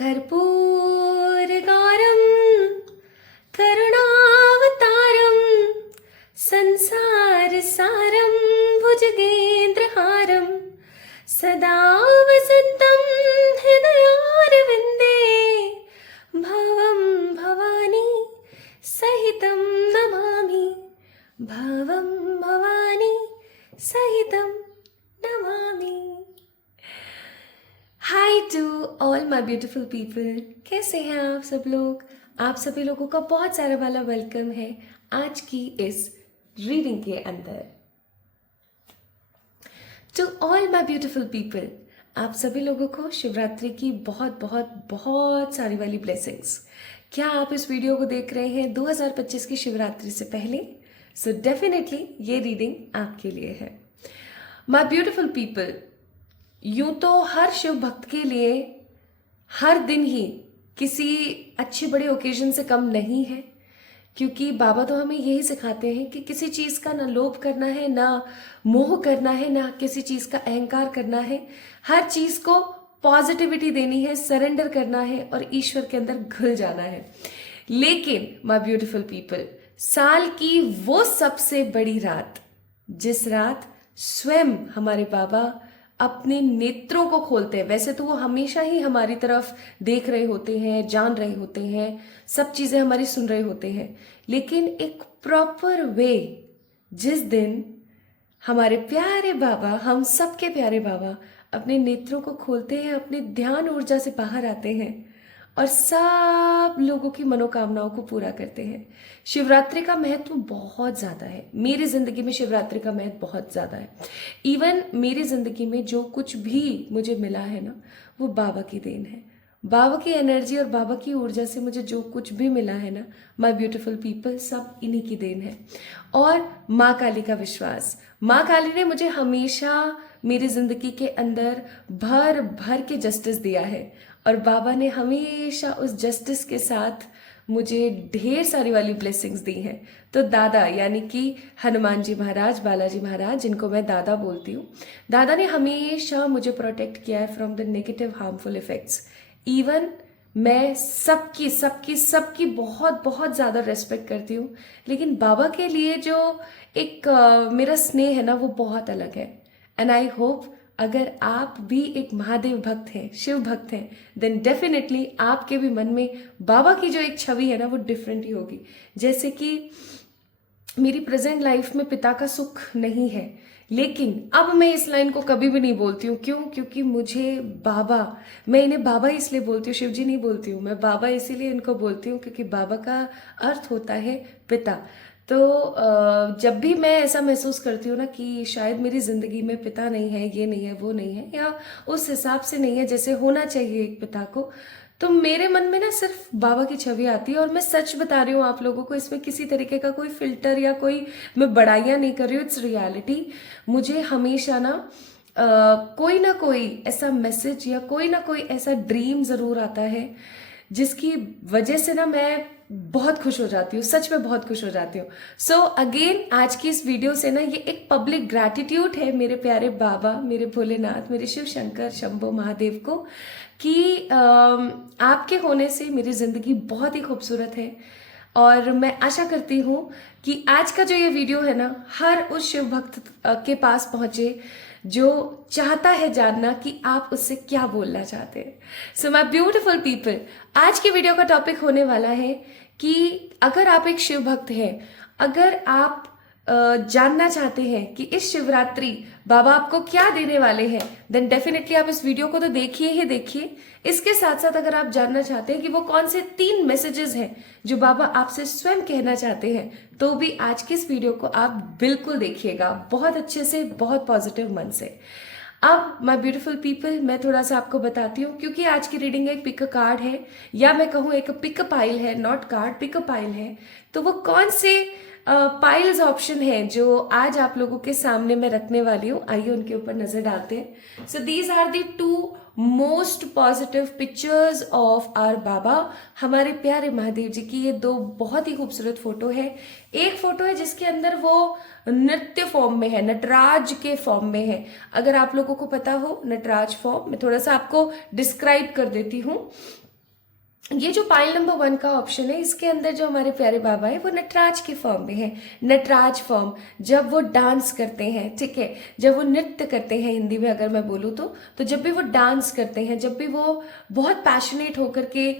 कर्पूरगारं करुणावतारं संसारसारं भुजगेन्द्रहारं सदा वसन्तं हृदयारविन्दे भवं भवानी सहितं नमामि भवं भवानी सहितं नमामि। Hi to all my beautiful people, कैसे हैं आप सब लोग। आप सभी लोगों का बहुत सारा वाला वेलकम है आज की इस रीडिंग के अंदर। To all my beautiful people, आप सभी लोगों को शिवरात्रि की बहुत बहुत बहुत सारी वाली ब्लेसिंग्स। क्या आप इस वीडियो को देख रहे हैं 2025 की शिवरात्रि से पहले? सो डेफिनेटली ये रीडिंग आपके लिए है। माय ब्यूटीफुल पीपल, यूं तो हर शिव भक्त के लिए हर दिन ही किसी अच्छे बड़े ओकेजन से कम नहीं है, क्योंकि बाबा तो हमें यही सिखाते हैं कि किसी चीज़ का ना लोभ करना है, ना मोह करना है, ना किसी चीज़ का अहंकार करना है। हर चीज़ को पॉजिटिविटी देनी है, सरेंडर करना है और ईश्वर के अंदर घुल जाना है। लेकिन माय ब्यूटीफुल पीपल, साल की वो सबसे बड़ी रात, जिस रात स्वयं हमारे बाबा अपने नेत्रों को खोलते हैं। वैसे तो वो हमेशा ही हमारी तरफ देख रहे होते हैं, जान रहे होते हैं, सब चीज़ें हमारी सुन रहे होते हैं, लेकिन एक प्रॉपर वे जिस दिन हमारे प्यारे बाबा, हम सबके प्यारे बाबा अपने नेत्रों को खोलते हैं, अपने ध्यान ऊर्जा से बाहर आते हैं और सब लोगों की मनोकामनाओं को पूरा करते हैं। शिवरात्रि का महत्व बहुत ज़्यादा है। मेरी ज़िंदगी में शिवरात्रि का महत्व बहुत ज़्यादा है। इवन मेरी ज़िंदगी में जो कुछ भी मुझे मिला है ना, वो बाबा की देन है। बाबा की एनर्जी और बाबा की ऊर्जा से मुझे जो कुछ भी मिला है ना, माय ब्यूटीफुल पीपल, सब इन्हीं की देन है। और माँ काली का विश्वास, माँ काली ने मुझे हमेशा मेरी ज़िंदगी के अंदर भर भर के जस्टिस दिया है और बाबा ने हमेशा उस जस्टिस के साथ मुझे ढेर सारी वाली ब्लेसिंग्स दी हैं। तो दादा यानी कि हनुमान जी महाराज, बालाजी महाराज, जिनको मैं दादा बोलती हूँ, दादा ने हमेशा मुझे प्रोटेक्ट किया है from the negative harmful effects. Even मैं सबकी सबकी सबकी बहुत बहुत ज़्यादा रेस्पेक्ट करती हूँ, लेकिन बाबा के लिए जो एक मेरा स्नेह है ना, वो बहुत अलग है। एंड आई होप अगर आप भी एक महादेव भक्त हैं, शिव भक्त हैं, देन डेफिनेटली आपके भी मन में बाबा की जो एक छवि है ना, वो डिफरेंट ही होगी। जैसे कि मेरी प्रेजेंट लाइफ में पिता का सुख नहीं है, लेकिन अब मैं इस लाइन को कभी भी नहीं बोलती हूँ। क्यों? क्योंकि मुझे बाबा, मैं इन्हें बाबा इसलिए बोलती हूँ, शिव जी नहीं बोलती हूँ, मैं बाबा इसीलिए इनको बोलती हूँ क्योंकि बाबा का अर्थ होता है पिता। तो जब भी मैं ऐसा महसूस करती हूँ ना कि शायद मेरी ज़िंदगी में पिता नहीं है, ये नहीं है, वो नहीं है, या उस हिसाब से नहीं है जैसे होना चाहिए एक पिता को, तो मेरे मन में ना सिर्फ बाबा की छवि आती है। और मैं सच बता रही हूँ आप लोगों को, इसमें किसी तरीके का कोई फिल्टर या कोई मैं बड़ाइयाँ नहीं कर रही हूँ, इट्स रियलिटी। मुझे हमेशा ना कोई ना कोई ऐसा मैसेज या कोई ना कोई ऐसा ड्रीम ज़रूर आता है जिसकी वजह से ना मैं बहुत खुश हो जाती हूँ, सच में बहुत खुश हो जाती हूँ। सो अगेन आज की इस वीडियो से ना ये एक पब्लिक ग्रैटिट्यूड है मेरे प्यारे बाबा, मेरे भोलेनाथ, मेरे शिव शंकर शंभो महादेव को, कि आपके होने से मेरी ज़िंदगी बहुत ही खूबसूरत है। और मैं आशा करती हूँ कि आज का जो ये वीडियो है ना, हर उस शिव भक्त के पास पहुँचे जो चाहता है जानना कि आप उससे क्या बोलना चाहते हैं। सो माय ब्यूटीफुल पीपल, आज की वीडियो का टॉपिक होने वाला है कि अगर आप एक शिव भक्त हैं, अगर आप जानना चाहते हैं कि इस शिवरात्रि बाबा आपको क्या देने वाले हैं, देन डेफिनेटली आप इस वीडियो को तो देखिए ही देखिए। इसके साथ साथ अगर आप जानना चाहते हैं कि वो कौन से 3 मैसेजेस हैं जो बाबा आपसे स्वयं कहना चाहते हैं, तो भी आज की इस वीडियो को आप बिल्कुल देखिएगा, बहुत अच्छे से, बहुत पॉजिटिव मन से। अब माय ब्यूटीफुल पीपल, मैं थोड़ा सा आपको बताती हूँ, क्योंकि आज की रीडिंग एक पिक कार्ड है, या मैं कहूँ एक पिक पाइल है, नॉट कार्ड, पिक पाइल है। तो वो कौन से पाइल्स ऑप्शन है जो आज आप लोगों के सामने मैं रखने वाली हूँ, आइए उनके ऊपर नजर डालते हैं। So these are the 2 most positive pictures of our Baba, हमारे प्यारे महादेव जी की। ये 2 बहुत ही खूबसूरत फोटो है। एक फोटो है जिसके अंदर वो नृत्य फॉर्म में है, नटराज के फॉर्म में है। अगर आप लोगों को पता हो नटराज फॉर्म, मैं थोड़ा सा आपको डिस्क्राइब कर देती हूँ। ये जो पाइल नंबर 1 का ऑप्शन है, इसके अंदर जो हमारे प्यारे बाबा है वो नटराज के फॉर्म में है। नटराज फॉर्म, जब वो डांस करते हैं, ठीक है, जब वो नृत्य करते हैं, हिंदी में अगर मैं बोलूँ तो जब भी वो डांस करते हैं, जब भी वो बहुत पैशनेट होकर के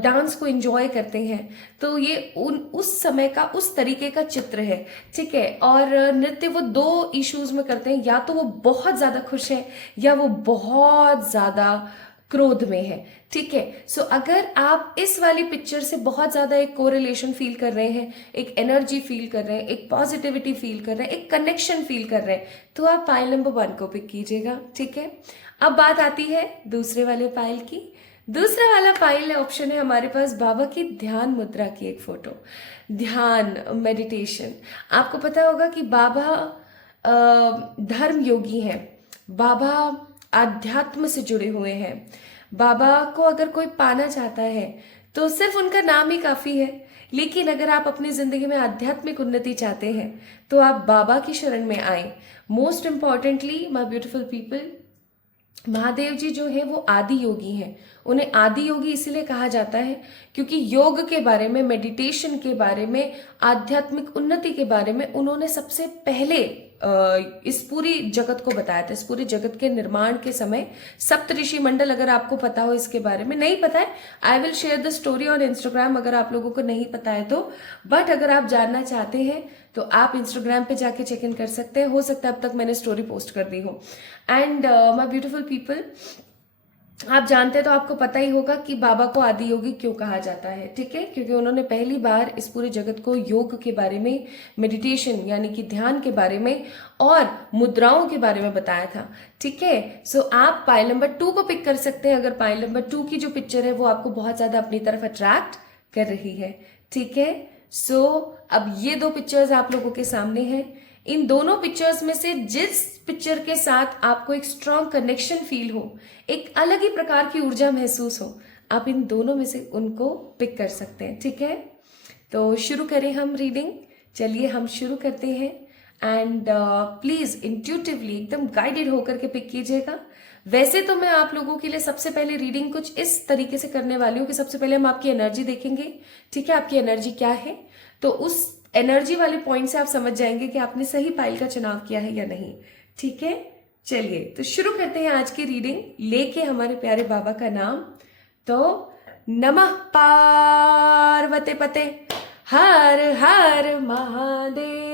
डांस को एंजॉय करते हैं, तो ये उस समय का उस तरीके का चित्र है, ठीक है। और नृत्य वो दो इश्यूज में करते हैं, या तो वो बहुत ज्यादा खुश है या वो बहुत ज्यादा क्रोध में है, ठीक है। सो अगर आप इस वाली पिक्चर से बहुत ज्यादा एक कोरिलेशन फील कर रहे हैं, एक एनर्जी फील कर रहे हैं, एक पॉजिटिविटी फील कर रहे हैं, एक कनेक्शन फील कर रहे हैं, तो आप पाइल नंबर 1 को पिक कीजिएगा, ठीक है। अब बात आती है दूसरे वाले पाइल की। दूसरा वाला पाइल ऑप्शन है हमारे पास बाबा की ध्यान मुद्रा की एक फोटो। ध्यान, मेडिटेशन। आपको पता होगा कि बाबा धर्म योगी हैं, बाबा आध्यात्म से जुड़े हुए हैं। बाबा को अगर कोई पाना चाहता है तो सिर्फ उनका नाम ही काफी है, लेकिन अगर आप अपनी जिंदगी में आध्यात्मिक उन्नति चाहते हैं तो आप बाबा की शरण में आए। Most importantly my beautiful people, Mahadev ji जो है वो आदि योगी हैं। उन्हें आदि योगी इसीलिए कहा जाता है क्योंकि योग के बारे में, मेडिटेशन के बारे में, आध्यात्मिक उन्नति के बारे में उन्होंने सबसे पहले इस पूरी जगत को बताया था। इस पूरे जगत के निर्माण के समय सप्तऋषि मंडल, अगर आपको पता हो इसके बारे में, नहीं पता है, I will share the story on Instagram अगर आप लोगों को नहीं पता है तो। बट अगर आप जानना चाहते हैं तो आप इंस्टाग्राम पे जाके चेक इन कर सकते हैं, हो सकता है अब तक मैंने स्टोरी पोस्ट कर दी हो। एंड माय ब्यूटीफुल पीपल, आप जानते हैं तो आपको पता ही होगा कि बाबा को आदि योगी क्यों कहा जाता है, ठीक है, क्योंकि उन्होंने पहली बार इस पूरे जगत को योग के बारे में, मेडिटेशन यानी कि ध्यान के बारे में और मुद्राओं के बारे में बताया था, ठीक है। सो आप पाइल नंबर 2 को पिक कर सकते हैं अगर पाइल नंबर 2 की जो पिक्चर है वो आपको बहुत ज्यादा अपनी तरफ अट्रैक्ट कर रही है, ठीक है। सो अब ये दो पिक्चर्स आप लोगों के सामने हैं। इन दोनों पिक्चर्स में से जिस पिक्चर के साथ आपको एक स्ट्रॉन्ग कनेक्शन फील हो, एक अलग ही प्रकार की ऊर्जा महसूस हो, आप इन दोनों में से उनको पिक कर सकते हैं, ठीक है। तो शुरू करें हम रीडिंग। चलिए हम शुरू करते हैं। एंड प्लीज इंट्यूटिवली एकदम गाइडेड होकर के पिक कीजिएगा। वैसे तो मैं आप लोगों के लिए सबसे पहले रीडिंग कुछ इस तरीके से करने वाली हूँ कि सबसे पहले हम आपकी एनर्जी देखेंगे, ठीक है, आपकी एनर्जी क्या है, तो उस एनर्जी वाले पॉइंट से आप समझ जाएंगे कि आपने सही पाइल का चुनाव किया है या नहीं, ठीक है। चलिए तो शुरू करते हैं आज की रीडिंग लेके हमारे प्यारे बाबा का नाम। तो नमः पार्वते पते Har Har Mahadev.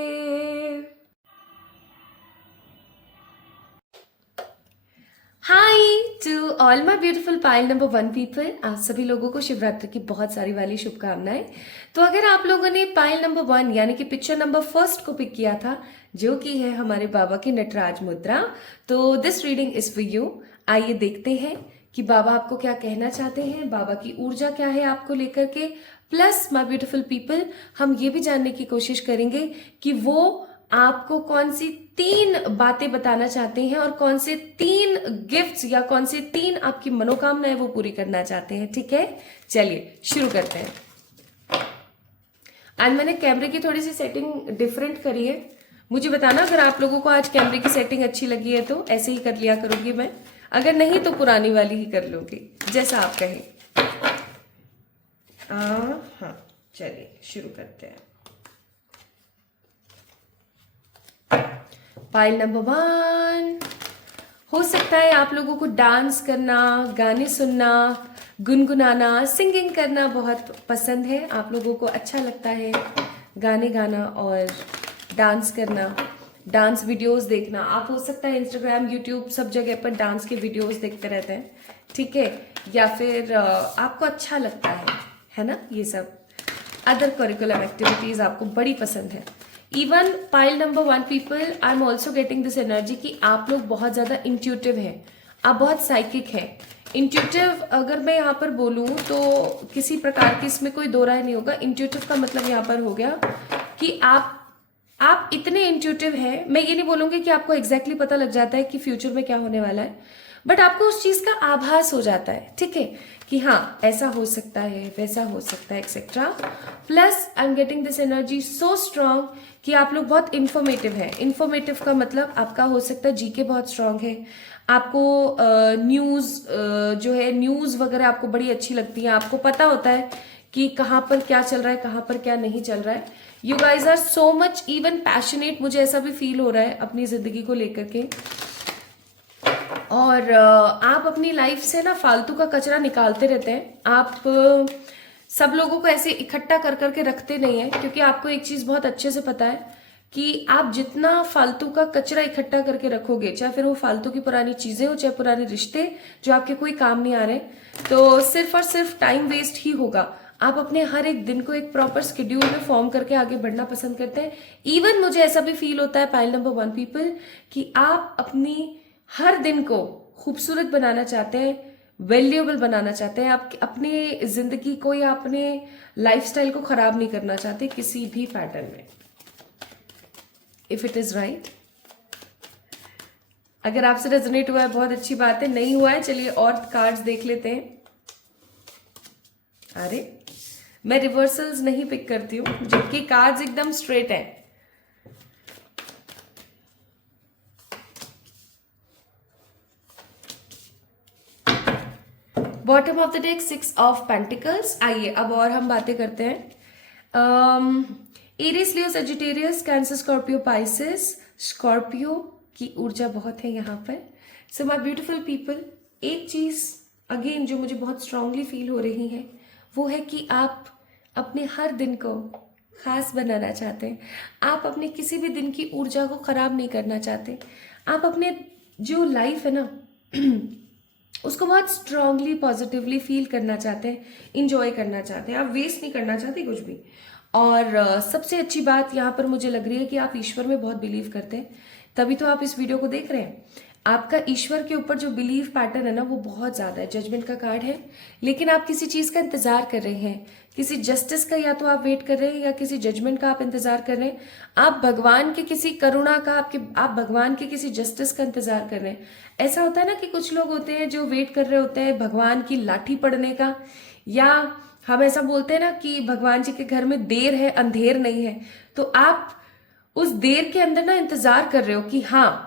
Hi to all my beautiful people number 1 people, आप सभी लोगों को शिवरात्रि की बहुत सारी वाली शुभकामनाएं। तो अगर आप लोगों ने पाइल नंबर 1 यानी कि पिक्चर नंबर 1 को पिक किया था, जो कि है हमारे बाबा की नटराज मुद्रा, तो this reading is for you. आइए देखते हैं कि बाबा आपको क्या कहना चाहते हैं, बाबा की ऊर्जा क्या है आपको लेकर के। प्लस माय ब्यूटीफुल पीपल, हम ये भी जानने की कोशिश करेंगे कि वो आपको कौन सी 3 बातें बताना चाहते हैं और कौन से 3 गिफ्ट्स या कौन से 3 आपकी मनोकामनाएं वो पूरी करना चाहते हैं, ठीक है। चलिए शुरू करते हैं। आज मैंने कैमरे की थोड़ी सी सेटिंग डिफरेंट करी है। मुझे बताना अगर आप लोगों को आज कैमरे की सेटिंग अच्छी लगी है तो ऐसे ही कर लिया करूंगी मैं, अगर नहीं तो पुरानी वाली ही कर लूंगी, जैसा आप कहें। हाँ चलिए शुरू करते हैं। पाइल नंबर 1, हो सकता है आप लोगों को डांस करना, गाने सुनना, गुनगुनाना, सिंगिंग करना बहुत पसंद है। आप लोगों को अच्छा लगता है गाने गाना और डांस करना, डांस वीडियोस देखना। आप हो सकता है इंस्टाग्राम, यूट्यूब सब जगह पर डांस के वीडियोस देखते रहते हैं, ठीक है, या फिर आपको अच्छा लगता है ना, ये सब अदर करिकुलम एक्टिविटीज आपको बड़ी पसंद है। Even pile number 1 people, I am also getting this energy कि आप लोग बहुत ज्यादा इंट्यूटिव हैं, आप बहुत साइकिक हैं। इंट्यूटिव अगर मैं यहाँ पर बोलूँ तो किसी प्रकार की इसमें कोई दो राय नहीं होगा। इंट्यूटिव का मतलब यहाँ पर हो गया कि आप इतने इंट्यूटिव हैं। मैं ये नहीं बोलूंगी कि आपको एग्जैक्टली पता लग जाता है कि फ्यूचर में क्या होने वाला है, बट आपको उस चीज का आभास हो जाता है, ठीक है, कि हाँ ऐसा हो सकता है, वैसा हो सकता है, etcetera. Plus I am getting this energy so strong कि आप लोग बहुत इंफॉर्मेटिव है। इंफॉर्मेटिव का मतलब आपका हो सकता है जीके बहुत स्ट्रांग है, आपको न्यूज जो है, न्यूज वगैरह आपको बड़ी अच्छी लगती है, आपको पता होता है कि कहाँ पर क्या चल रहा है, कहाँ पर क्या नहीं चल रहा है। You guys are so much even passionate, मुझे ऐसा भी फील हो रहा है अपनी जिंदगी को लेकर के। और आप अपनी लाइफ से ना फालतू का कचरा निकालते रहते हैं। आप सब लोगों को ऐसे इकट्ठा कर करके रखते नहीं है, क्योंकि आपको एक चीज बहुत अच्छे से पता है कि आप जितना फालतू का कचरा इकट्ठा करके रखोगे, चाहे फिर वो फालतू की पुरानी चीजें हो, चाहे पुराने रिश्ते जो आपके कोई काम नहीं आ रहे, तो सिर्फ और सिर्फ टाइम वेस्ट ही होगा। आप अपने हर एक दिन को एक प्रॉपर शेड्यूल में फॉर्म करके आगे बढ़ना पसंद करते हैं। इवन मुझे ऐसा भी फील होता है, पाइल नंबर 1 पीपल, कि आप अपनी हर दिन को खूबसूरत बनाना चाहते हैं, वैल्यूएबल बनाना चाहते हैं। आप अपनी जिंदगी को या अपने लाइफस्टाइल को खराब नहीं करना चाहते किसी भी पैटर्न में, इफ इट इज राइट। अगर आपसे रेजोनेट हुआ है बहुत अच्छी बात है, नहीं हुआ है चलिए और कार्ड्स देख लेते हैं। अरे मैं रिवर्सल्स नहीं पिक करती हूं, जबकि कार्ड्स एकदम स्ट्रेट है। Bottom of the deck 6 of pentacles. आइए अब और हम बातें करते हैं। Aries, Leo, Sagittarius, Cancer, Scorpio, Pisces. Scorpio की ऊर्जा बहुत है यहाँ पर। सो माय ब्यूटीफुल पीपल, एक चीज अगेन जो मुझे बहुत स्ट्रांगली फील हो रही है वो है कि आप अपने हर दिन को खास बनाना चाहते हैं। आप अपने किसी भी दिन की ऊर्जा को खराब नहीं करना चाहते। आप अपने जो लाइफ है ना उसको बहुत स्ट्रांगली पॉजिटिवली फील करना चाहते हैं, इंजॉय करना चाहते हैं, आप वेस्ट नहीं करना चाहते कुछ भी। और सबसे अच्छी बात यहाँ पर मुझे लग रही है कि आप ईश्वर में बहुत बिलीव करते हैं, तभी तो आप इस वीडियो को देख रहे हैं। आपका ईश्वर के ऊपर जो बिलीव पैटर्न है ना वो बहुत ज्यादा है। जजमेंट का कार्ड है, लेकिन आप किसी चीज का इंतजार कर रहे हैं, किसी जस्टिस का या तो आप वेट कर रहे हैं या किसी जजमेंट का आप इंतजार कर रहे हैं। आप भगवान के किसी करुणा का, आप भगवान के किसी जस्टिस का इंतजार कर रहे हैं। ऐसा होता है ना कि कुछ लोग होते हैं जो वेट कर रहे होते हैं भगवान की लाठी पड़ने का, या हम ऐसा बोलते हैं ना कि भगवान जी के घर में देर है अंधेर नहीं है। तो आप उस देर के अंदर ना इंतजार कर रहे हो कि हाँ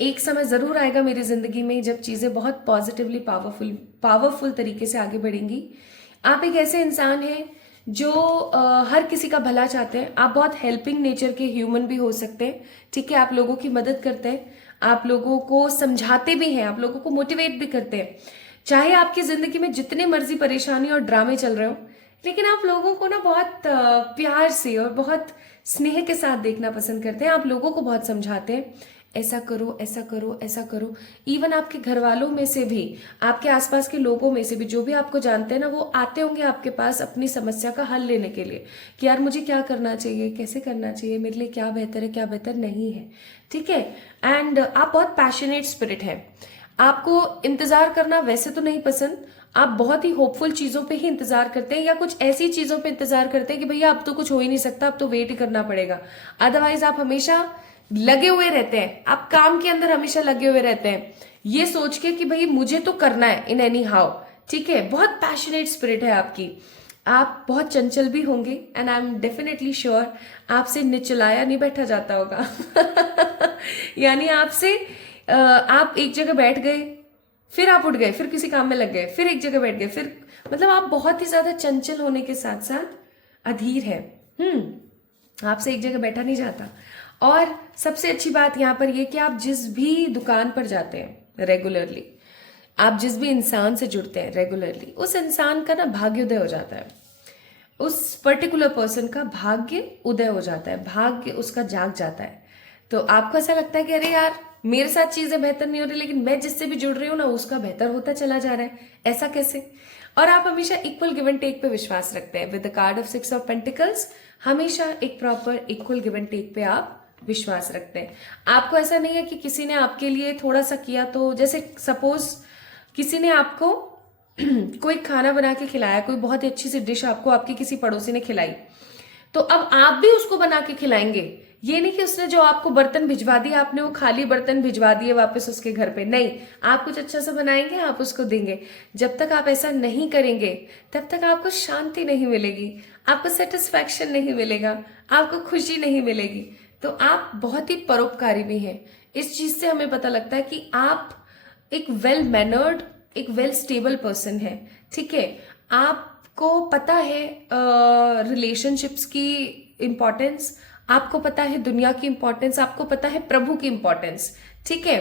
एक समय जरूर आएगा मेरी जिंदगी में जब चीजें बहुत पॉजिटिवली पावरफुल तरीके से आगे बढ़ेंगी। आप एक ऐसे इंसान हैं जो हर किसी का भला चाहते हैं। आप बहुत हेल्पिंग नेचर के ह्यूमन भी हो सकते हैं, ठीक है। आप लोगों की मदद करते हैं, आप लोगों को समझाते भी हैं, आप लोगों को मोटिवेट भी करते हैं। चाहे आपकी जिंदगी में जितने मर्जी परेशानी और ड्रामे चल रहे हो, लेकिन आप लोगों को ना बहुत प्यार से और बहुत स्नेह के साथ देखना पसंद करते हैं। आप लोगों को बहुत समझाते हैं, ऐसा करो, ऐसा करो, ऐसा करो। इवन आपके घर वालों में से भी, आपके आसपास के लोगों में से भी जो भी आपको जानते हैं ना, वो आते होंगे आपके पास अपनी समस्या का हल लेने के लिए कि यार मुझे क्या करना चाहिए, कैसे करना चाहिए, मेरे लिए क्या बेहतर है, क्या बेहतर नहीं है, ठीक है। एंड आप बहुत पैशनेट स्पिरिट है। आपको इंतजार करना वैसे तो नहीं पसंद, आप बहुत ही होपफुल चीजों पे ही इंतजार करते हैं, या कुछ ऐसी चीजों पे इंतजार करते हैं कि भैया अब तो कुछ हो ही नहीं सकता, अब तो वेट ही करना पड़ेगा। अदरवाइज आप हमेशा लगे हुए रहते हैं, आप काम के अंदर हमेशा लगे हुए रहते हैं ये सोच के कि भाई मुझे तो करना है इन एनी हाउ, ठीक है। बहुत पैशनेट स्पिरिट है आपकी। आप बहुत चंचल भी होंगे and I am definitely sure आपसे निचलाया नहीं बैठा जाता होगा यानी आपसे आप एक जगह बैठ गए, फिर आप उठ गए, फिर किसी काम में लग गए, फिर एक जगह बैठ गए, फिर मतलब आप बहुत ही ज्यादा चंचल होने के साथ साथ अधीर है। आपसे एक जगह बैठा नहीं जाता। और सबसे अच्छी बात यहाँ पर ये कि आप जिस भी दुकान पर जाते हैं रेगुलरली, आप जिस भी इंसान से जुड़ते हैं रेगुलरली, उस इंसान का ना भाग्योदय हो जाता है, उस पर्टिकुलर पर्सन का भाग्य उदय हो जाता है, भाग्य उसका जाग जाता है। तो आपको ऐसा लगता है कि अरे यार मेरे साथ चीजें बेहतर नहीं हो रही, लेकिन मैं जिससे भी जुड़ रही हूँ ना उसका बेहतर होता चला जा रहा है, ऐसा कैसे। और आप हमेशा इक्वल गिव एंड टेक पे विश्वास रखते हैं। With the card of 6 of pentacles हमेशा एक proper equal give and take पे आप विश्वास रखते हैं। आपको ऐसा नहीं है कि किसी ने आपके लिए थोड़ा सा किया, तो जैसे सपोज किसी ने आपको कोई खाना बना के खिलाया, कोई बहुत ही अच्छी सी डिश आपको आपकी किसी पड़ोसी ने खिलाई, तो अब आप भी उसको बना के खिलाएंगे, ये नहीं कि उसने जो आपको बर्तन भिजवा दिया आपने वो खाली बर्तन भिजवा दिए वापस उसके घर पे, नहीं, आप कुछ अच्छा सा बनाएंगे, आप उसको देंगे। जब तक आप ऐसा नहीं करेंगे तब तक आपको शांति नहीं मिलेगी, आपको सेटिस्फैक्शन नहीं मिलेगा, आपको खुशी नहीं मिलेगी। तो आप बहुत ही परोपकारी भी हैं। इस चीज से हमें पता लगता है कि आप एक वेल मैनर्ड, एक वेल स्टेबल पर्सन है। ठीक है, आपको पता है रिलेशनशिप्स की इम्पोर्टेंस, आपको पता है दुनिया की इम्पोर्टेंस, आपको पता है प्रभु की इम्पोर्टेंस। ठीक है,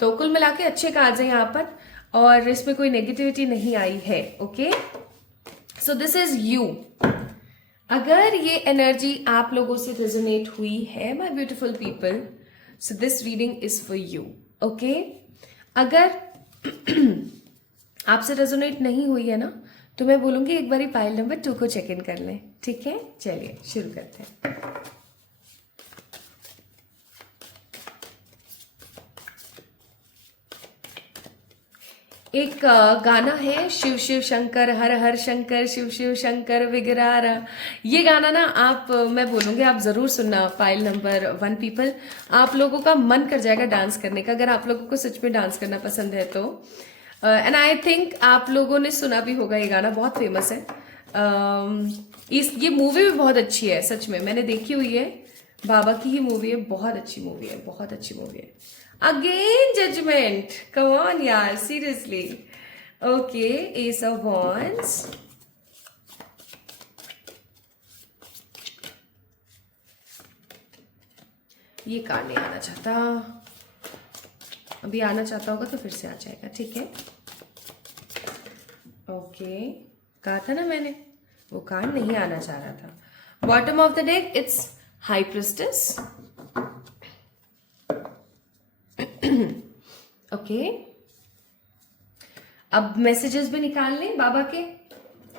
तो कुल मिला के अच्छे कार्ड्स हैं यहाँ पर और इसमें कोई नेगेटिविटी नहीं आई है। Okay, so this is you. अगर ये एनर्जी आप लोगों से रेजोनेट हुई है my beautiful people, so this reading is for you. Okay, अगर आपसे रेजोनेट नहीं हुई है ना, तो मैं बोलूंगी एक बारी पाइल नंबर 2 को चेक इन कर लें। ठीक है, चलिए शुरू करते हैं। एक गाना है, शिव शिव शंकर हर हर शंकर शिव शिव शंकर विग्रारा। ये गाना ना आप, मैं बोलूँगी आप ज़रूर सुनना पाइल नंबर 1 पीपल। आप लोगों का मन कर जाएगा डांस करने का, अगर आप लोगों को सच में डांस करना पसंद है तो। एंड आई थिंक आप लोगों ने सुना भी होगा, ये गाना बहुत फेमस है। ये मूवी भी बहुत अच्छी है, सच में मैंने देखी हुई है, बाबा की ही मूवी है, बहुत अच्छी मूवी है, बहुत अच्छी मूवी है। अगेन जजमेंट, कम ऑन यार, seriously. Okay, S of wands, ये कार्ड नहीं आना चाहता, अभी आना चाहता होगा तो फिर से आ जाएगा। ठीक है, ओके, कहा था ना मैंने, वो कार्ड नहीं आना चाह रहा था। Bottom of the deck it's high priestess. Okay, अब मैसेजेस भी निकाल लें बाबा के,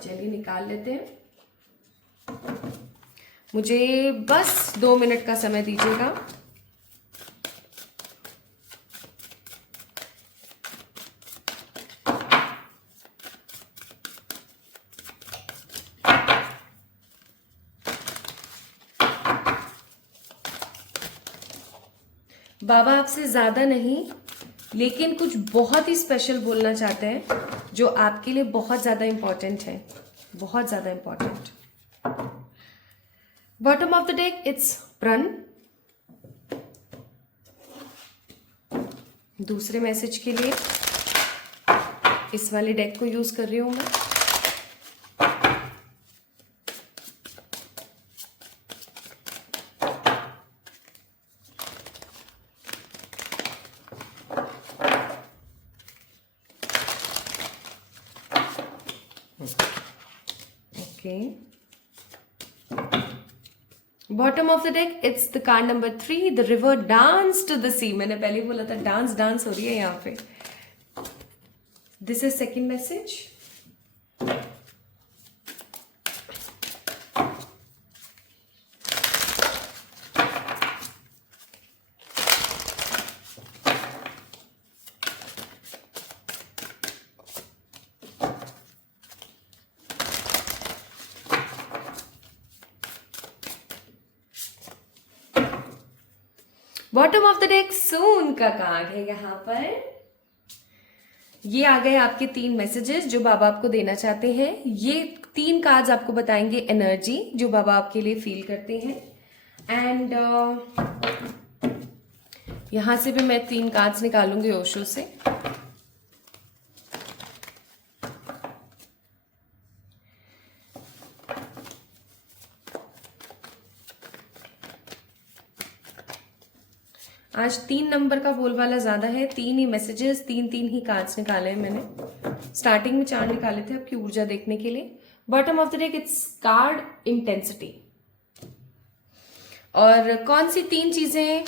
चलिए निकाल लेते हैं। मुझे बस 2 मिनट का समय दीजिएगा। बाबा आपसे ज्यादा नहीं लेकिन कुछ बहुत ही स्पेशल बोलना चाहते हैं, जो आपके लिए बहुत ज्यादा इंपॉर्टेंट है, बहुत ज्यादा important. Bottom of the deck it's प्रण। दूसरे मैसेज के लिए इस वाले डेक को यूज कर रही हूं मैं। Bottom of the deck it's the card number 3, the river dance to the sea. मैंने पहले बोला था डांस डांस हो रही है यहाँ पे। This is second message. Bottom of the deck sun का कार्ड है यहाँ पर। ये आ गए आपके 3 मैसेजेस जो बाबा आपको देना चाहते हैं। ये 3 कार्ड्स आपको बताएंगे एनर्जी जो बाबा आपके लिए फील करते हैं। एंड यहां से भी मैं 3 कार्ड्स निकालूंगी ओशो से। आज 3 नंबर का बोलबाला ज्यादा है, 3 ही मैसेजेस, 3 ही कार्ड्स निकाले हैं मैंने। स्टार्टिंग में 4 निकाले थे आपकी ऊर्जा देखने के लिए। Bottom of the deck its card intensity. और कौन सी 3 चीजें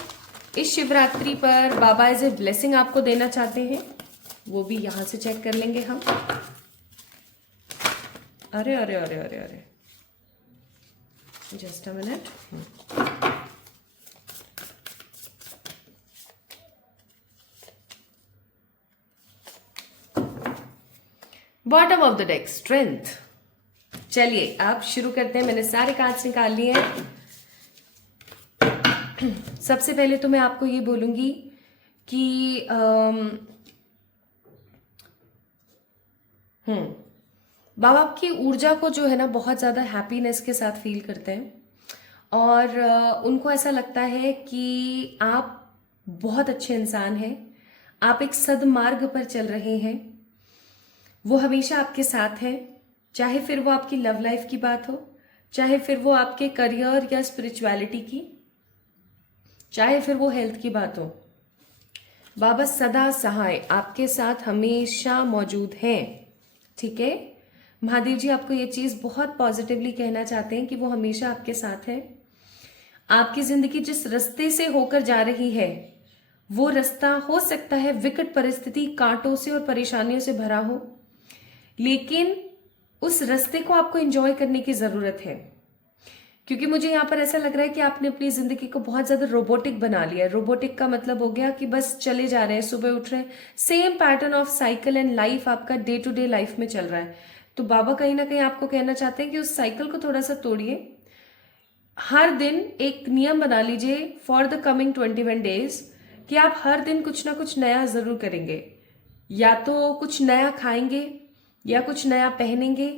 इस शिवरात्रि पर बाबा एज ए ब्लेसिंग आपको देना चाहते हैं, वो भी यहां से चेक कर लेंगे हम। अरे अरे अरे अरे अरे, just a minute. Bottom of the deck strength. चलिए आप शुरू करते हैं। मैंने सारे कार्ड्स निकाल लिए हैं। सबसे पहले तो मैं आपको ये बोलूँगी कि बाबा आपकी ऊर्जा को जो है ना बहुत ज़्यादा हैप्पीनेस के साथ फील करते हैं, और उनको ऐसा लगता है कि आप बहुत अच्छे इंसान हैं, आप एक सदमार्ग पर चल रहे हैं। वो हमेशा आपके साथ हैं, चाहे फिर वो आपकी लव लाइफ की बात हो, चाहे फिर वो आपके करियर या स्पिरिचुअलिटी की, चाहे फिर वो हेल्थ की बात हो। बाबा सदा सहाय आपके साथ हमेशा मौजूद हैं। ठीक है, महादेव जी आपको ये चीज बहुत पॉजिटिवली कहना चाहते हैं कि वो हमेशा आपके साथ है। आपकी जिंदगी जिस रास्ते से होकर जा रही है वो रास्ता हो सकता है विकट परिस्थिति, कांटों से और परेशानियों से भरा हो, लेकिन उस रास्ते को आपको एंजॉय करने की जरूरत है। क्योंकि मुझे यहाँ पर ऐसा लग रहा है कि आपने अपनी जिंदगी को बहुत ज्यादा रोबोटिक बना लिया है। रोबोटिक का मतलब हो गया कि बस चले जा रहे हैं, सुबह उठ रहे हैं, same pattern of cycle and life आपका डे टू डे लाइफ में चल रहा है। तो बाबा कहीं ना कहीं आपको कहना चाहते हैं कि उस साइकिल को थोड़ा सा तोड़िए। हर दिन एक नियम बना लीजिए फॉर द कमिंग 21 डेज कि आप हर दिन कुछ ना कुछ नया जरूर करेंगे। या तो कुछ नया खाएंगे, या कुछ नया पहनेंगे,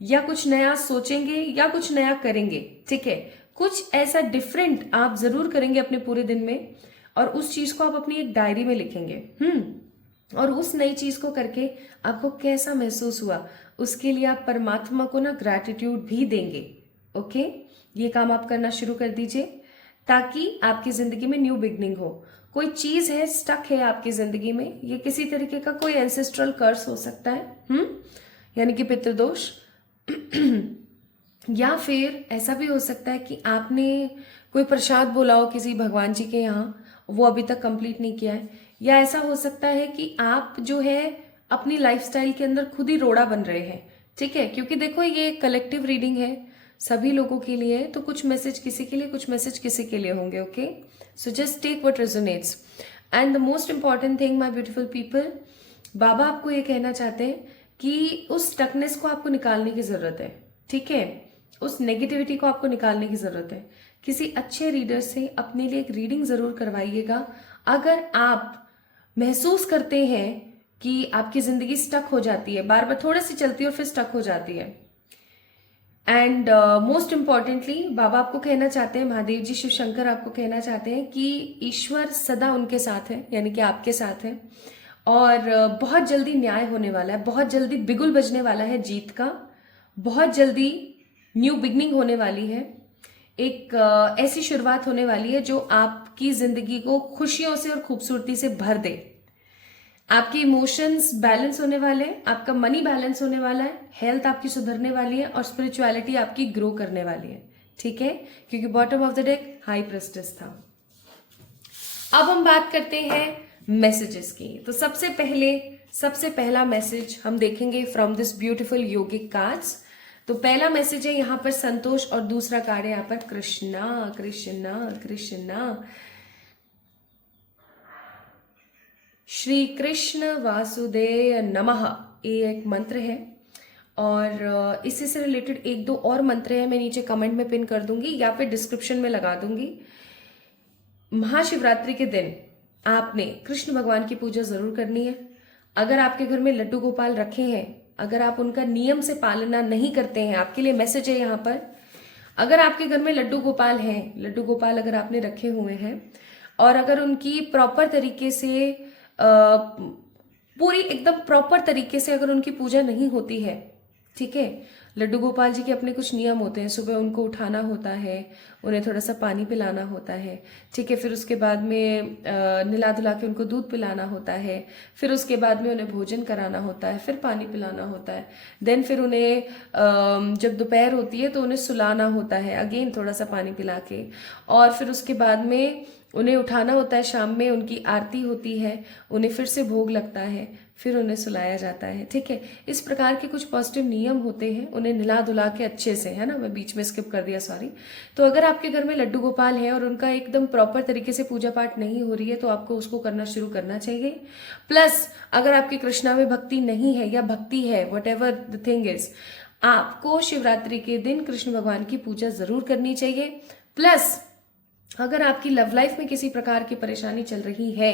या कुछ नया सोचेंगे, या कुछ नया करेंगे। ठीक है, कुछ ऐसा डिफरेंट आप जरूर करेंगे अपने पूरे दिन में, और उस चीज को आप अपनी एक डायरी में लिखेंगे। और उस नई चीज को करके आपको कैसा महसूस हुआ, उसके लिए आप परमात्मा को ना ग्रैटिट्यूड भी देंगे। ओके, ये काम आप करना शुरू कर दीजिए ताकि आपकी जिंदगी में न्यू बिगनिंग हो। कोई चीज है स्टक है आपकी जिंदगी में, ये किसी तरीके का कोई एंसेस्ट्रल कर्स हो सकता है, यानी कि पितृदोष, या फिर ऐसा भी हो सकता है कि आपने कोई प्रसाद बोला हो किसी भगवान जी के यहाँ, वो अभी तक कंप्लीट नहीं किया है। या ऐसा हो सकता है कि आप जो है अपनी लाइफस्टाइल के अंदर खुद ही रोड़ा बन रहे हैं। ठीक है, क्योंकि देखो ये कलेक्टिव रीडिंग है सभी लोगों के लिए, तो कुछ मैसेज किसी के लिए, कुछ मैसेज किसी के लिए होंगे। Okay, so just take what resonates. And the most important thing my beautiful people, Baba आपको ये कहना चाहते हैं कि उस स्टकनेस को आपको निकालने की जरूरत है। ठीक है, उस नेगेटिविटी को आपको निकालने की जरूरत है। किसी अच्छे रीडर से अपने लिए एक रीडिंग जरूर करवाइएगा। अगर आप महसूस करते हैं कि आपकी जिंदगी स्टक हो जाती है, बार बार थोड़ी सी चलती है और फिर स्टक हो जाती है, एंड मोस्ट इंपॉर्टेंटली बाबा आपको कहना चाहते हैं, महादेव जी शिव शंकर आपको कहना चाहते हैं कि ईश्वर सदा उनके साथ है, यानी कि आपके साथ है। और बहुत जल्दी न्याय होने वाला है, बहुत जल्दी बिगुल बजने वाला है जीत का, बहुत जल्दी न्यू बिगनिंग होने वाली है। एक ऐसी शुरुआत होने वाली है जो आपकी जिंदगी को खुशियों से और खूबसूरती से भर दे। आपके इमोशंस बैलेंस होने वाले हैं, आपका मनी बैलेंस होने वाला है, हेल्थ आपकी सुधरने वाली है, और स्पिरिचुअलिटी आपकी ग्रो करने वाली है। ठीक है, क्योंकि bottom of the deck high prestige था। अब हम बात करते हैं मैसेजेस की। तो सबसे पहला मैसेज हम देखेंगे from this beautiful yogic cards. तो पहला मैसेज है यहाँ पर संतोष, और दूसरा कार्ड है यहाँ पर कृष्णा कृष्णा कृष्णा। श्री कृष्ण वासुदेव नमः, ये एक मंत्र है, और इससे से रिलेटेड एक दो और मंत्र है, मैं नीचे कमेंट में पिन कर दूंगी या फिर डिस्क्रिप्शन में लगा दूंगी। महाशिवरात्रि के दिन आपने कृष्ण भगवान की पूजा जरूर करनी है। अगर आपके घर में लड्डू गोपाल रखे हैं, अगर आप उनका नियम से पालना नहीं करते हैं, आपके लिए मैसेज है यहाँ पर, अगर आपके घर में लड्डू गोपाल हैं, लड्डू गोपाल अगर आपने रखे हुए हैं, और अगर उनकी प्रॉपर तरीके से पूरी एकदम प्रॉपर तरीके से अगर उनकी पूजा नहीं होती है, ठीक है, लड्डू गोपाल जी के अपने कुछ नियम होते हैं। सुबह उनको उठाना होता है, उन्हें थोड़ा सा पानी पिलाना होता है, ठीक है, फिर उसके बाद में नहला धुला के उनको दूध पिलाना होता है, फिर उसके बाद में उन्हें भोजन कराना होता है, फिर पानी पिलाना होता है, देन फिर उन्हें जब दोपहर होती है तो उन्हें सुलाना होता है, अगेन थोड़ा सा पानी पिला के, और फिर उसके बाद में उन्हें उठाना होता है, शाम में उनकी आरती होती है, उन्हें फिर से भोग लगता है, फिर उन्हें सुलाया जाता है। ठीक है, इस प्रकार के कुछ पॉजिटिव नियम होते हैं, उन्हें नहला धुला के अच्छे से, है ना, मैं बीच में स्किप कर दिया, सॉरी। तो अगर आपके घर में लड्डू गोपाल है और उनका एकदम प्रॉपर तरीके से पूजा पाठ नहीं हो रही है, तो आपको उसको करना शुरू करना चाहिए। प्लस अगर आपकी कृष्णा में भक्ति नहीं है या भक्ति है, what ever the thing is, आपको शिवरात्रि के दिन कृष्ण भगवान की पूजा जरूर करनी चाहिए। प्लस अगर आपकी लव लाइफ में किसी प्रकार की परेशानी चल रही है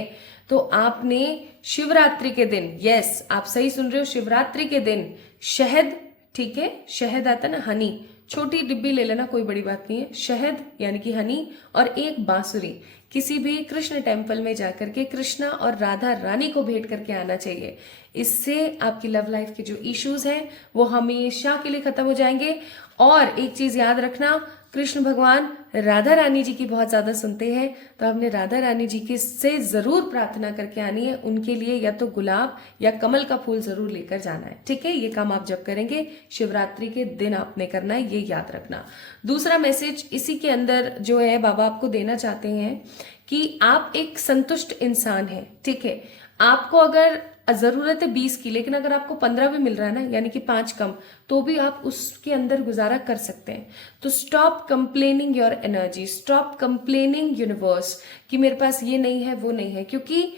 तो आपने शिवरात्रि के दिन, यस आप सही सुन रहे हो, शिवरात्रि के दिन शहद, ठीक है, शहद आता है ना, हनी, छोटी डिब्बी ले लेना, कोई बड़ी बात नहीं है, शहद यानी कि हनी, और एक बांसुरी किसी भी कृष्ण टेम्पल में जाकर के कृष्णा और राधा रानी को भेंट करके आना चाहिए। इससे आपकी लव लाइफ के जो इश्यूज हैं वो हमेशा के लिए खत्म हो जाएंगे। और एक चीज याद रखना, कृष्ण भगवान राधा रानी जी की बहुत ज्यादा सुनते हैं, तो आपने राधा रानी जी की से जरूर प्रार्थना करके आनी है, उनके लिए या तो गुलाब या कमल का फूल जरूर लेकर जाना है, ठीक है। ये काम आप जब करेंगे शिवरात्रि के दिन आपने करना है, ये याद रखना। दूसरा मैसेज इसी के अंदर जो है बाबा आपको देना चाहते हैं कि आप एक संतुष्ट इंसान हैं, ठीक है। आपको अगर जरूरत है 20 की, लेकिन अगर आपको 15 भी मिल रहा है ना, यानी कि 5 कम, तो भी आप उसके अंदर गुजारा कर सकते हैं। तो stop complaining your energy, stop complaining universe कि मेरे पास ये नहीं है वो नहीं है, क्योंकि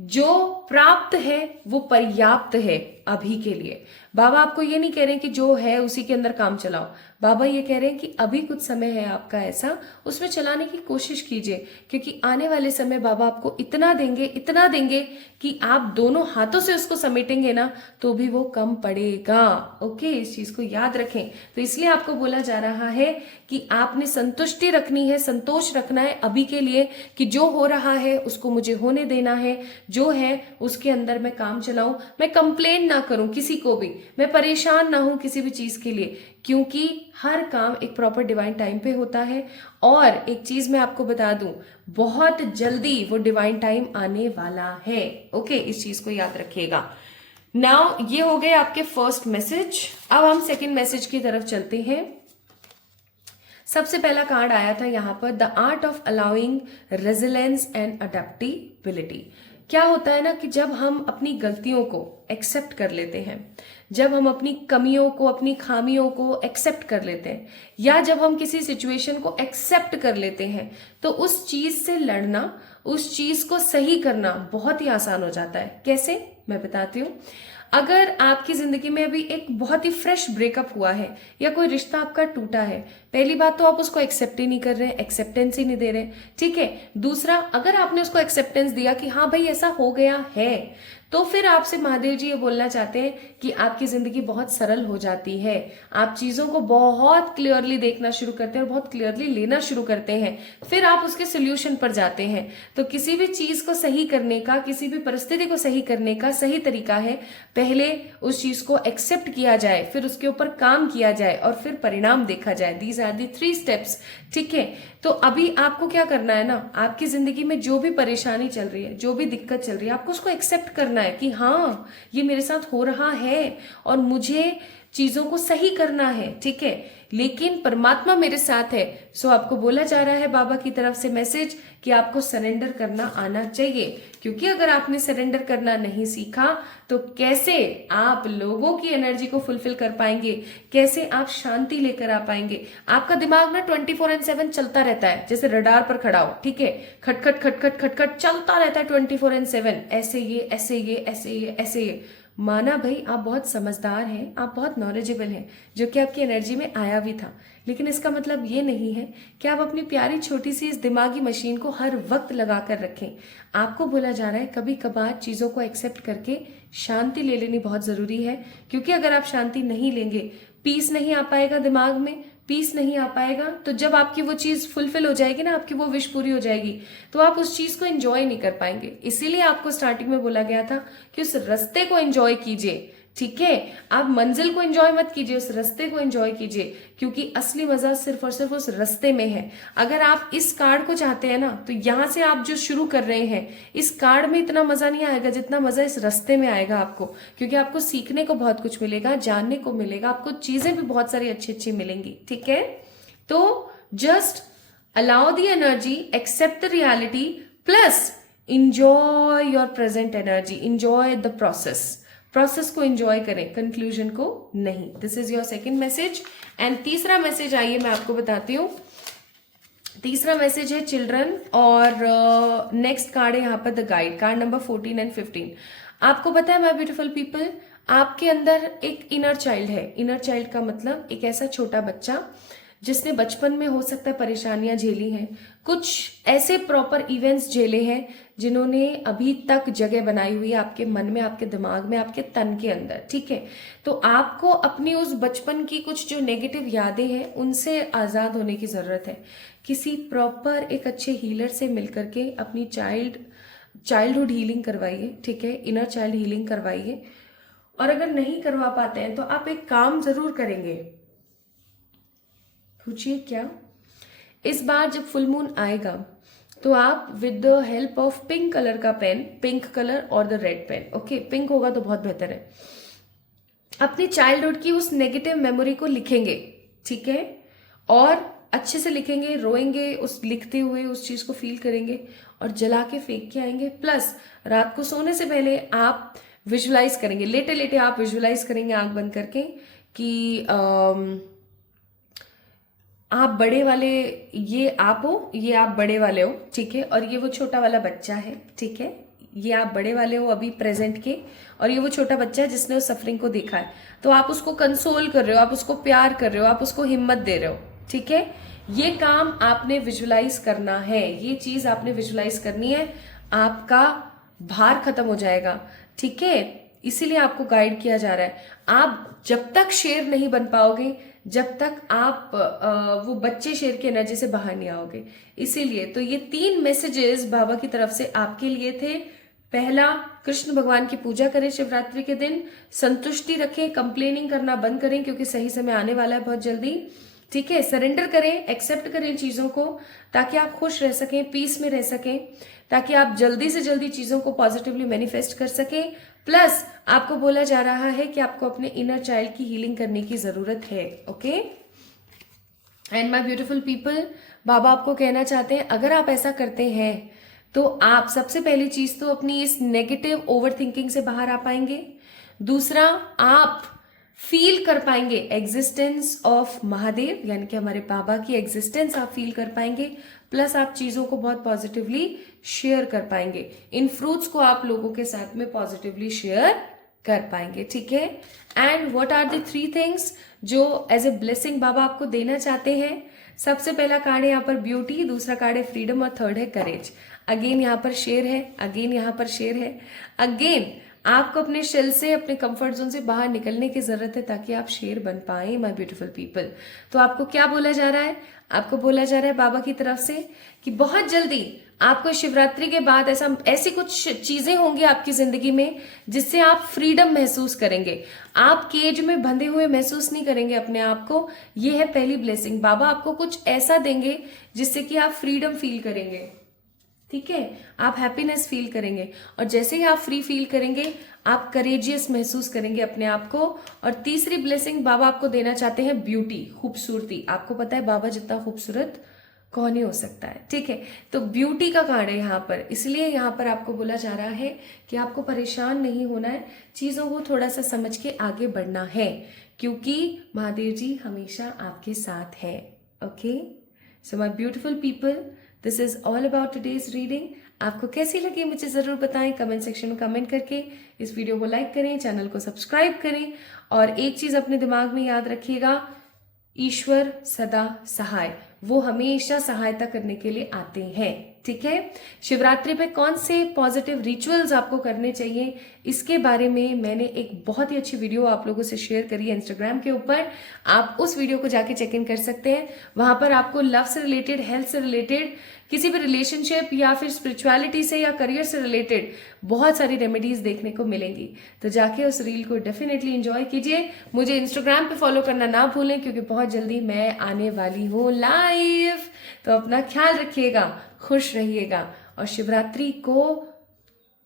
जो प्राप्त है वो पर्याप्त है अभी के लिए। बाबा आपको ये नहीं कह रहे हैं कि जो है उसी के अंदर काम चलाओ, बाबा ये कह रहे हैं कि अभी कुछ समय है आपका ऐसा, उसमें चलाने की कोशिश कीजिए, क्योंकि आने वाले समय बाबा आपको इतना देंगे कि आप दोनों हाथों से उसको समेटेंगे ना तो भी वो कम पड़ेगा। ओके, इस चीज को याद रखें। तो इसलिए आपको बोला जा रहा है कि आपने संतुष्टि रखनी है, संतोष रखना है अभी के लिए, कि जो हो रहा है उसको मुझे होने देना है, जो है उसके अंदर मैं काम चलाऊं, मैं कंप्लेन ना करूं किसी को भी, मैं परेशान ना हूं किसी भी चीज के लिए, क्योंकि हर काम एक प्रॉपर डिवाइन टाइम पे होता है। और एक चीज मैं आपको बता दूं, बहुत जल्दी वो डिवाइन टाइम आने वाला है। ओके, इस चीज को याद रखिएगा। नाउ ये हो गए आपके फर्स्ट मैसेज। अब हम सेकंड मैसेज की तरफ चलते हैं। सबसे पहला कार्ड आया था यहाँ पर, the art of allowing resilience and adaptability. क्या होता है ना कि जब हम अपनी गलतियों को एक्सेप्ट कर लेते हैं, जब हम अपनी कमियों को, अपनी खामियों को एक्सेप्ट कर लेते हैं, या जब हम किसी सिचुएशन को एक्सेप्ट कर लेते हैं, तो उस चीज से लड़ना, उस चीज को सही करना बहुत ही आसान हो जाता है। कैसे, मैं बताती हूँ। अगर आपकी जिंदगी में अभी एक बहुत ही फ्रेश ब्रेकअप हुआ है या कोई रिश्ता आपका टूटा है, पहली बात तो आप उसको एक्सेप्ट ही नहीं कर रहे हैं, एक्सेप्टेंस ही नहीं दे रहे, ठीक है। दूसरा, अगर आपने उसको एक्सेप्टेंस दिया कि हाँ भाई ऐसा हो गया है, तो फिर आपसे महादेव जी ये बोलना चाहते हैं कि आपकी जिंदगी बहुत सरल हो जाती है। आप चीजों को बहुत क्लियरली देखना शुरू करते हैं और बहुत क्लियरली लेना शुरू करते हैं, फिर आप उसके सोल्यूशन पर जाते हैं। तो किसी भी चीज को सही करने का, किसी भी परिस्थिति को सही करने का सही तरीका है, पहले उस चीज को एक्सेप्ट किया जाए, फिर उसके ऊपर काम किया जाए और फिर परिणाम देखा जाए। दीज आर दी 3 स्टेप्स, ठीक है। तो अभी आपको क्या करना है ना, आपकी जिंदगी में जो भी परेशानी चल रही है, जो भी दिक्कत चल रही है, आपको उसको एक्सेप्ट करना है कि हाँ ये मेरे साथ हो रहा है और मुझे चीजों को सही करना है, ठीक है। लेकिन परमात्मा मेरे साथ है। सो आपको बोला जा रहा है बाबा की तरफ से मैसेज कि आपको सरेंडर करना आना चाहिए, क्योंकि अगर आपने सरेंडर करना नहीं सीखा तो कैसे आप लोगों की एनर्जी को फुलफिल कर पाएंगे, कैसे आप शांति लेकर आ पाएंगे। आपका दिमाग ना 24/7 चलता रहता है, जैसे रडार पर खड़ा हो, ठीक है, खटखट खटखट खटखट चलता रहता है 24/7, ऐसे ये ऐसे ये ऐसे ये ऐसे ये। माना भाई आप बहुत समझदार हैं, आप बहुत नॉलेजेबल हैं, जो कि आपकी एनर्जी में आया भी था, लेकिन इसका मतलब ये नहीं है कि आप अपनी प्यारी छोटी सी इस दिमागी मशीन को हर वक्त लगा कर रखें। आपको बोला जा रहा है कभी कभार चीज़ों को एक्सेप्ट करके शांति ले लेनी बहुत ज़रूरी है, क्योंकि अगर आप शांति नहीं लेंगे, पीस नहीं आ पाएगा दिमाग में, पीस नहीं आ पाएगा, तो जब आपकी वो चीज फुलफिल हो जाएगी ना, आपकी वो विश पूरी हो जाएगी, तो आप उस चीज को एंजॉय नहीं कर पाएंगे। इसीलिए आपको स्टार्टिंग में बोला गया था कि उस रास्ते को एंजॉय कीजिए, ठीक है। आप मंजिल को एंजॉय मत कीजिए, उस रास्ते को एंजॉय कीजिए, क्योंकि असली मजा सिर्फ और सिर्फ उस रास्ते में है। अगर आप इस कार्ड को चाहते हैं ना, तो यहां से आप जो शुरू कर रहे हैं, इस कार्ड में इतना मजा नहीं आएगा जितना मजा इस रास्ते में आएगा आपको, क्योंकि आपको सीखने को बहुत कुछ मिलेगा, जानने को मिलेगा, आपको चीजें भी बहुत सारी अच्छी अच्छी मिलेंगी, ठीक है। तो just allow the energy, accept the reality, plus enjoy your present energy, enjoy the process को एंजॉय करें, कंक्लूजन को नहीं। This is your second message. And तीसरा मैसेज आइए मैं आपको बताती हूँ। तीसरा मैसेज है चिल्ड्रन, और नेक्स्ट कार्ड है यहाँ पर the guide, card number 14 and 15। आपको पता है माय ब्यूटीफुल पीपल, आपके अंदर एक इनर चाइल्ड है। इनर चाइल्ड का मतलब एक ऐसा छोटा बच्चा जिसने बचपन में हो सकता है परेशानियां झेली हैं, कुछ ऐसे प्रॉपर इवेंट्स झेले हैं जिन्होंने अभी तक जगह बनाई हुई है आपके मन में, आपके दिमाग में, आपके तन के अंदर, ठीक है। तो आपको अपनी उस बचपन की कुछ जो नेगेटिव यादें हैं उनसे आजाद होने की जरूरत है। किसी प्रॉपर एक अच्छे हीलर से मिलकर के अपनी चाइल्डहुड हीलिंग करवाइए, ठीक है, इनर चाइल्ड हीलिंग करवाइए। और अगर नहीं करवा पाते हैं तो आप एक काम जरूर करेंगे। पूछिए क्या? इस बार जब फुल मून आएगा तो आप with the help of pink colour का पेन, पिंक कलर और the red pen, okay, pink होगा तो बहुत बेहतर है, अपनी चाइल्डहुड की उस नेगेटिव मेमोरी को लिखेंगे, ठीक है, और अच्छे से लिखेंगे, रोएंगे उस लिखते हुए, उस चीज को फील करेंगे और जला के फेंक के आएंगे। प्लस रात को सोने से पहले आप विजुलाइज करेंगे, लेटे लेटे आप विजुलाइज करेंगे आंख बंद करके कि आप बड़े वाले, ये आप हो, ये आप बड़े वाले हो, ठीक है, और ये वो छोटा वाला बच्चा है, ठीक है, ये आप बड़े वाले हो अभी प्रेजेंट के, और ये वो छोटा बच्चा है जिसने उस सफरिंग को देखा है। तो आप उसको कंसोल कर रहे हो, आप उसको प्यार कर रहे हो, आप उसको हिम्मत दे रहे हो, ठीक है। ये काम आपने विजुलाइज करना है, ये चीज आपने विजुलाइज करनी है, आपका भार खत्म हो जाएगा, ठीक है। इसीलिए आपको गाइड किया जा रहा है। आप जब तक शेर नहीं बन पाओगे, जब तक आप वो बच्चे शेर की एनर्जी से बाहर नहीं आओगे। इसीलिए तो ये 3 मैसेजेस बाबा की तरफ से आपके लिए थे। पहला, कृष्ण भगवान की पूजा करें शिवरात्रि के दिन, संतुष्टि रखें, कंप्लेनिंग करना बंद करें क्योंकि सही समय आने वाला है बहुत जल्दी, ठीक है। सरेंडर करें, एक्सेप्ट करें चीजों को ताकि आप खुश रह सकें, पीस में रह सकें, ताकि आप जल्दी से जल्दी चीजों को पॉजिटिवली मैनिफेस्ट कर सकें। प्लस आपको बोला जा रहा है कि आपको अपने इनर चाइल्ड की हीलिंग करने की जरूरत है, okay. And my beautiful people, Baba आपको कहना चाहते हैं अगर आप ऐसा करते हैं तो आप सबसे पहली चीज तो अपनी इस नेगेटिव ओवर थिंकिंग से बाहर आ पाएंगे। दूसरा, आप फील कर पाएंगे एग्जिस्टेंस ऑफ महादेव, यानी कि हमारे बाबा की एग्जिस्टेंस आप फील कर पाएंगे। प्लस आप चीजों को बहुत पॉजिटिवली शेयर कर पाएंगे, इन फ्रूट्स को आप लोगों के साथ में पॉजिटिवली शेयर कर पाएंगे, ठीक है। And what are the 3 things जो एज ए ब्लेसिंग बाबा आपको देना चाहते हैं? सबसे पहला कार्ड है यहाँ पर ब्यूटी, दूसरा कार्ड है फ्रीडम और थर्ड है करेज। अगेन यहाँ पर शेर है, अगेन यहाँ पर शेर है, अगेन आपको अपने शेल से, अपने कंफर्ट जोन से बाहर निकलने की जरूरत है ताकि आप शेर बन पाए माय ब्यूटीफुल पीपल। तो आपको क्या बोला जा रहा है? आपको बोला जा रहा है बाबा की तरफ से कि बहुत जल्दी आपको शिवरात्रि के बाद ऐसी कुछ चीजें होंगी आपकी जिंदगी में जिससे आप फ्रीडम महसूस करेंगे। आप केज में बंधे हुए महसूस नहीं करेंगे अपने आप को। ये है पहली ब्लेसिंग। बाबा आपको कुछ ऐसा देंगे जिससे कि आप फ्रीडम फील करेंगे, ठीक है, आप हैप्पीनेस फील करेंगे, और जैसे ही आप फ्री फील करेंगे आप करेजियस महसूस करेंगे अपने आप को। और तीसरी ब्लेसिंग बाबा आपको देना चाहते हैं ब्यूटी, खूबसूरती। आपको पता है बाबा जितना खूबसूरत कौन ही हो सकता है, ठीक है। तो ब्यूटी का कार्ड है यहाँ पर, इसलिए यहाँ पर आपको बोला जा रहा है कि आपको परेशान नहीं होना है, चीजों को थोड़ा सा समझ के आगे बढ़ना है क्योंकि महादेव जी हमेशा आपके साथ है, okay. So my beautiful people, this is all about today's reading. आपको कैसी लगी मुझे जरूर बताएं कमेंट सेक्शन में कमेंट करके। इस वीडियो को लाइक करें, चैनल को सब्सक्राइब करें, और एक चीज अपने दिमाग में याद रखिएगा, ईश्वर सदा सहाय, वो हमेशा सहायता करने के लिए आते हैं, ठीक है। शिवरात्रि पे कौन से पॉजिटिव रिचुअल्स आपको करने चाहिए इसके बारे में मैंने एक बहुत ही अच्छी वीडियो आप लोगों से शेयर करी है इंस्टाग्राम के ऊपर। आप उस वीडियो को जाके चेक इन कर सकते हैं। वहां पर आपको लव से रिलेटेड, हेल्थ से रिलेटेड, किसी भी रिलेशनशिप या फिर स्पिरिचुअलिटी से या करियर से रिलेटेड बहुत सारी रेमेडीज देखने को मिलेंगी। तो जाके उस रील को डेफिनेटली एंजॉय कीजिए। मुझे इंस्टाग्राम पे फॉलो करना ना भूलें क्योंकि बहुत जल्दी मैं आने वाली हूँ लाइव। तो अपना ख्याल रखिएगा, खुश रहिएगा, और शिवरात्रि को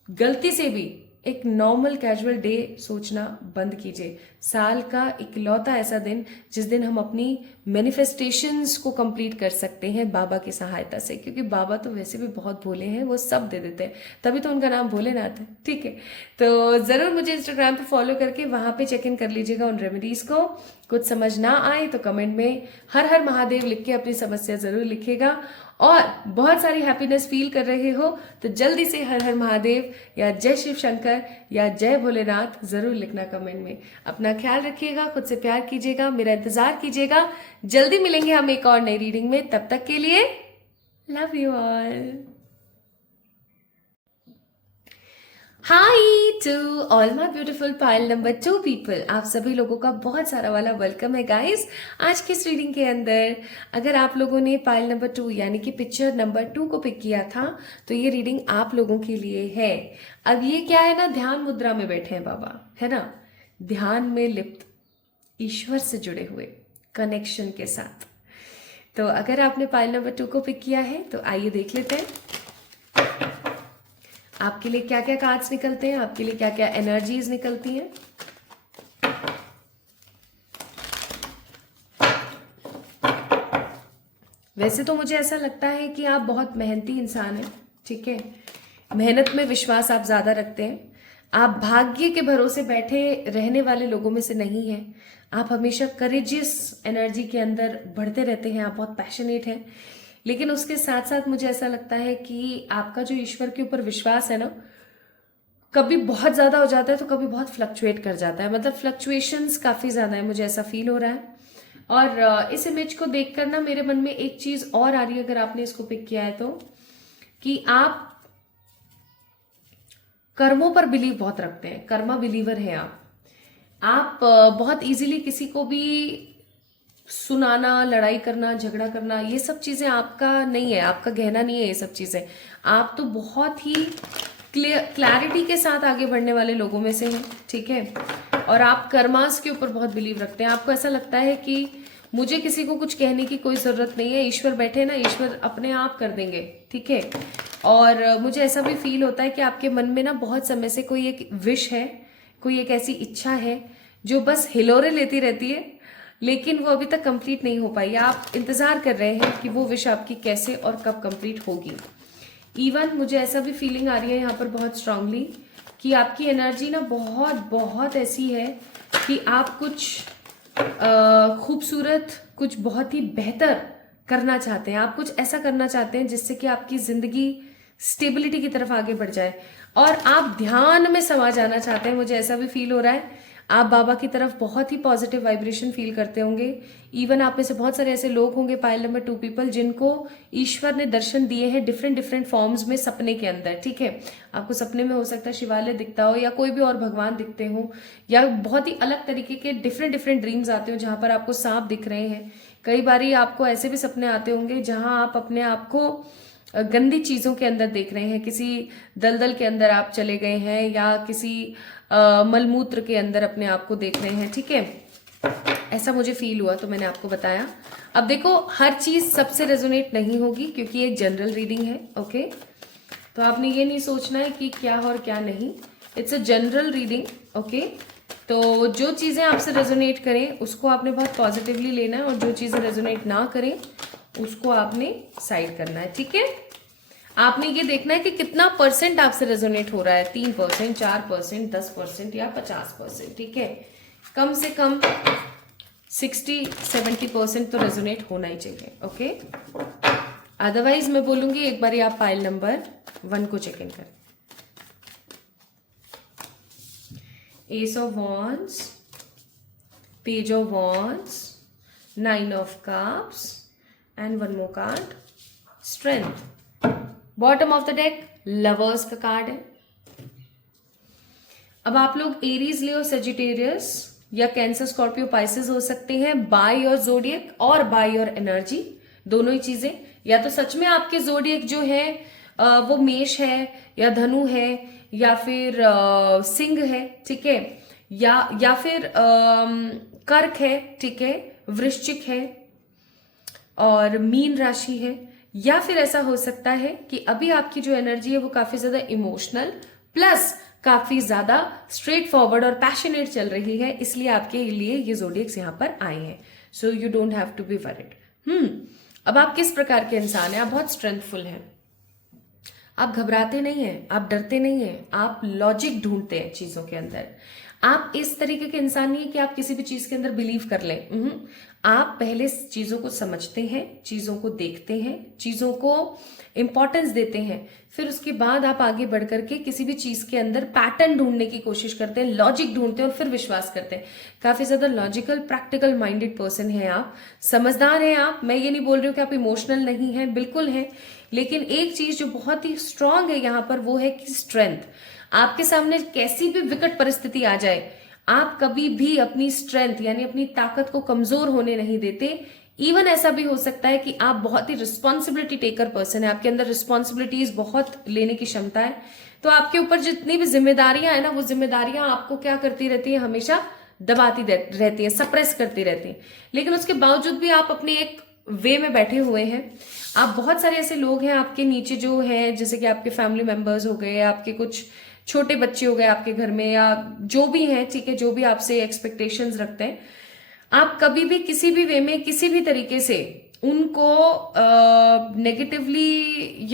गलती से भी एक नॉर्मल कैजुअल डे सोचना बंद कीजिए। साल का इकलौता ऐसा दिन जिस दिन हम अपनी मैनिफेस्टेशंस को कंप्लीट कर सकते हैं बाबा की सहायता से, क्योंकि बाबा तो वैसे भी बहुत भोले हैं, वो सब दे देते हैं, तभी तो उनका नाम भोलेनाथ है, ठीक है। तो जरूर मुझे इंस्टाग्राम पे फॉलो करके वहां पे चेक इन कर लीजिएगा उन रेमेडीज को। कुछ समझ ना आए तो कमेंट में हर हर महादेव लिख के अपनी समस्या जरूर लिखिएगा। और बहुत सारी हैप्पीनेस फील कर रहे हो तो जल्दी से हर हर महादेव या जय शिव शंकर या जय भोलेनाथ जरूर लिखना कमेंट में। अपना ख्याल रखिएगा, खुद से प्यार कीजिएगा, मेरा इंतजार कीजिएगा। जल्दी मिलेंगे हम एक और नई रीडिंग में, तब तक के लिए love you all. Hi to all my beautiful pile number 2 people, आप सभी लोगों का बहुत सारा वाला वेलकम है गाइस। आज की इस रीडिंग के अंदर अगर आप लोगों ने पाइल नंबर 2 यानी कि पिक्चर नंबर 2 को पिक किया था तो ये रीडिंग आप लोगों के लिए है। अब ये क्या है ना, ध्यान मुद्रा में बैठे हैं बाबा, है ना, ध्यान में लिप्त, ईश्वर से जुड़े हुए कनेक्शन के साथ। तो अगर आपने पाइल नंबर 2 को पिक किया है तो आइए देख लेते हैं आपके लिए क्या क्या कार्ड्स निकलते हैं, आपके लिए क्या क्या एनर्जीज निकलती हैं। वैसे तो मुझे ऐसा लगता है कि आप बहुत मेहनती इंसान हैं, ठीक है, मेहनत में विश्वास आप ज्यादा रखते हैं, आप भाग्य के भरोसे बैठे रहने वाले लोगों में से नहीं हैं, आप हमेशा करेजियस एनर्जी के अंदर बढ़ते रहते हैं, आप बहुत पैशनेट हैं। लेकिन उसके साथ साथ मुझे ऐसा लगता है कि आपका जो ईश्वर के ऊपर विश्वास है ना, कभी बहुत ज्यादा हो जाता है तो कभी बहुत फ्लक्चुएट कर जाता है, मतलब फ्लक्चुएशंस काफी ज्यादा है, मुझे ऐसा फील हो रहा है। और इस इमेज को देखकर ना मेरे मन में एक चीज और आ रही है, अगर आपने इसको पिक किया है तो, कि आप कर्मों पर बिलीव बहुत रखते हैं, कर्मा बिलीवर हैं आप बहुत इजीली किसी को भी सुनाना, लड़ाई करना, झगड़ा करना, ये सब चीजें आपका नहीं है, आपका गहना नहीं है ये सब चीजें। आप तो बहुत ही क्लैरिटी के साथ आगे बढ़ने वाले लोगों में से हैं, ठीक है। और आप कर्मास के ऊपर बहुत बिलीव रखते हैं, आपको ऐसा लगता है कि मुझे किसी को कुछ कहने की कोई जरूरत नहीं है, ईश्वर बैठे ना, ईश्वर अपने आप कर देंगे, ठीक है। और मुझे ऐसा भी फील होता है कि आपके मन में ना बहुत समय से कोई एक विश है, कोई एक ऐसी इच्छा है जो बस हिलोरे लेती रहती है, लेकिन वो अभी तक कंप्लीट नहीं हो पाई। आप इंतजार कर रहे हैं कि वो विश आपकी कैसे और कब कंप्लीट होगी। इवन मुझे ऐसा भी फीलिंग आ रही है यहाँ पर बहुत स्ट्रांगली कि आपकी एनर्जी ना बहुत बहुत ऐसी है कि आप कुछ खूबसूरत, कुछ बहुत ही बेहतर करना चाहते हैं, आप कुछ ऐसा करना चाहते हैं जिससे कि आपकी जिंदगी स्टेबिलिटी की तरफ आगे बढ़ जाए, और आप ध्यान में समा जाना चाहते हैं। मुझे ऐसा भी फील हो रहा है आप बाबा की तरफ बहुत ही पॉजिटिव वाइब्रेशन फील करते होंगे। इवन आप में से बहुत सारे ऐसे लोग होंगे पाइल नंबर 2 पीपल जिनको ईश्वर ने दर्शन दिए हैं डिफरेंट डिफरेंट फॉर्म्स में, सपने के अंदर, ठीक है। आपको सपने में हो सकता है शिवालय दिखता हो या कोई भी और भगवान दिखते हो, या बहुत ही अलग तरीके के डिफरेंट डिफरेंट ड्रीम्स आते हो जहां पर आपको सांप दिख रहे हैं। कई बारी आपको ऐसे भी सपने आते होंगे जहां आप अपने आप को गंदी चीजों के अंदर देख रहे हैं, किसी दलदल के अंदर आप चले गए हैं या किसी मलमूत्र के अंदर अपने आप को देख रहे हैं, ठीक है। ऐसा मुझे फील हुआ तो मैंने आपको बताया। अब देखो, हर चीज सबसे रेजोनेट नहीं होगी क्योंकि एक जनरल रीडिंग है, ओके। तो आपने ये नहीं सोचना है कि क्या और क्या नहीं, it's a general reading, okay. तो जो चीजें आपसे रेजोनेट करें उसको आपने बहुत पॉजिटिवली लेना है, और जो चीजें रेजोनेट ना करें उसको आपने साइड करना है, ठीक है। आपने ये देखना है कि कितना परसेंट आपसे रेजोनेट हो रहा है, 3%, 4%, 10% या 50%, ठीक है। कम से कम 60-70% तो रेजोनेट होना ही चाहिए, ओके। अदरवाइज मैं बोलूंगी एक बार आप पाइल नंबर 1 को चेक इन करें। S of wands, page of wands, 9 of cups and one more card, strength. Bottom of the deck lovers का कार्ड है। अब आप लोग एरीज, लियो, सेजिटेरियस या कैंसर, स्कॉर्पियो, पाइसेस हो सकते हैं। बाय योर जोडियक और बाय योर एनर्जी, दोनों ही चीजें। या तो सच में आपके जोडियक जो है वो मेष है या धनु है या फिर सिंह है, ठीक है, या फिर कर्क है, ठीक है, वृश्चिक है और मीन राशि है। या फिर ऐसा हो सकता है कि अभी आपकी जो एनर्जी है वो काफी ज्यादा इमोशनल प्लस काफी ज्यादा स्ट्रेट फॉरवर्ड और पैशनेट चल रही है, इसलिए आपके लिए ये जोडियक्स यहाँ पर आए हैं। So you don't have to be worried. अब आप किस प्रकार के इंसान हैं? आप बहुत स्ट्रेंथफुल हैं, आप घबराते नहीं हैं, आप डरते नहीं हैं, आप लॉजिक ढूंढते हैं चीजों के अंदर। आप इस तरीके के इंसान नहीं है कि आप किसी भी चीज के अंदर बिलीव कर लें। आप पहले चीजों को समझते हैं, चीजों को देखते हैं, चीजों को इंपॉर्टेंस देते हैं, फिर उसके बाद आप आगे बढ़ करके किसी भी चीज के अंदर पैटर्न ढूंढने की कोशिश करते हैं, लॉजिक ढूंढते हैं और फिर विश्वास करते हैं। काफी ज्यादा लॉजिकल प्रैक्टिकल माइंडेड पर्सन है आप, समझदार हैं आप। मैं ये नहीं बोल रही हूँ कि आप इमोशनल नहीं हैं, बिल्कुल हैं, लेकिन एक चीज जो बहुत ही स्ट्रांग है यहाँ पर वो है कि स्ट्रेंथ। आपके सामने कैसी भी विकट परिस्थिति आ जाए, आप कभी भी अपनी स्ट्रेंथ यानी अपनी ताकत को कमजोर होने नहीं देते। इवन ऐसा भी हो सकता है कि आप बहुत ही रिस्पॉन्सिबिलिटी टेकर पर्सन है, आपके अंदर रिस्पॉन्सिबिलिटीज बहुत लेने की क्षमता है, तो आपके ऊपर जितनी भी जिम्मेदारियां है ना, वो जिम्मेदारियां आपको क्या करती रहती है, हमेशा दबाती रहती है, सप्रेस करती रहती है। लेकिन उसके बावजूद भी आप अपने एक वे में बैठे हुए हैं। आप बहुत सारे ऐसे लोग हैं आपके नीचे जो हैं, जैसे कि आपके फैमिली मेंबर्स हो गए, आपके कुछ छोटे बच्चे हो गए आपके घर में, या जो भी हैं, ठीक है, जो भी आपसे एक्सपेक्टेशंस रखते हैं, आप कभी भी किसी भी वे में किसी भी तरीके से उनको नेगेटिवली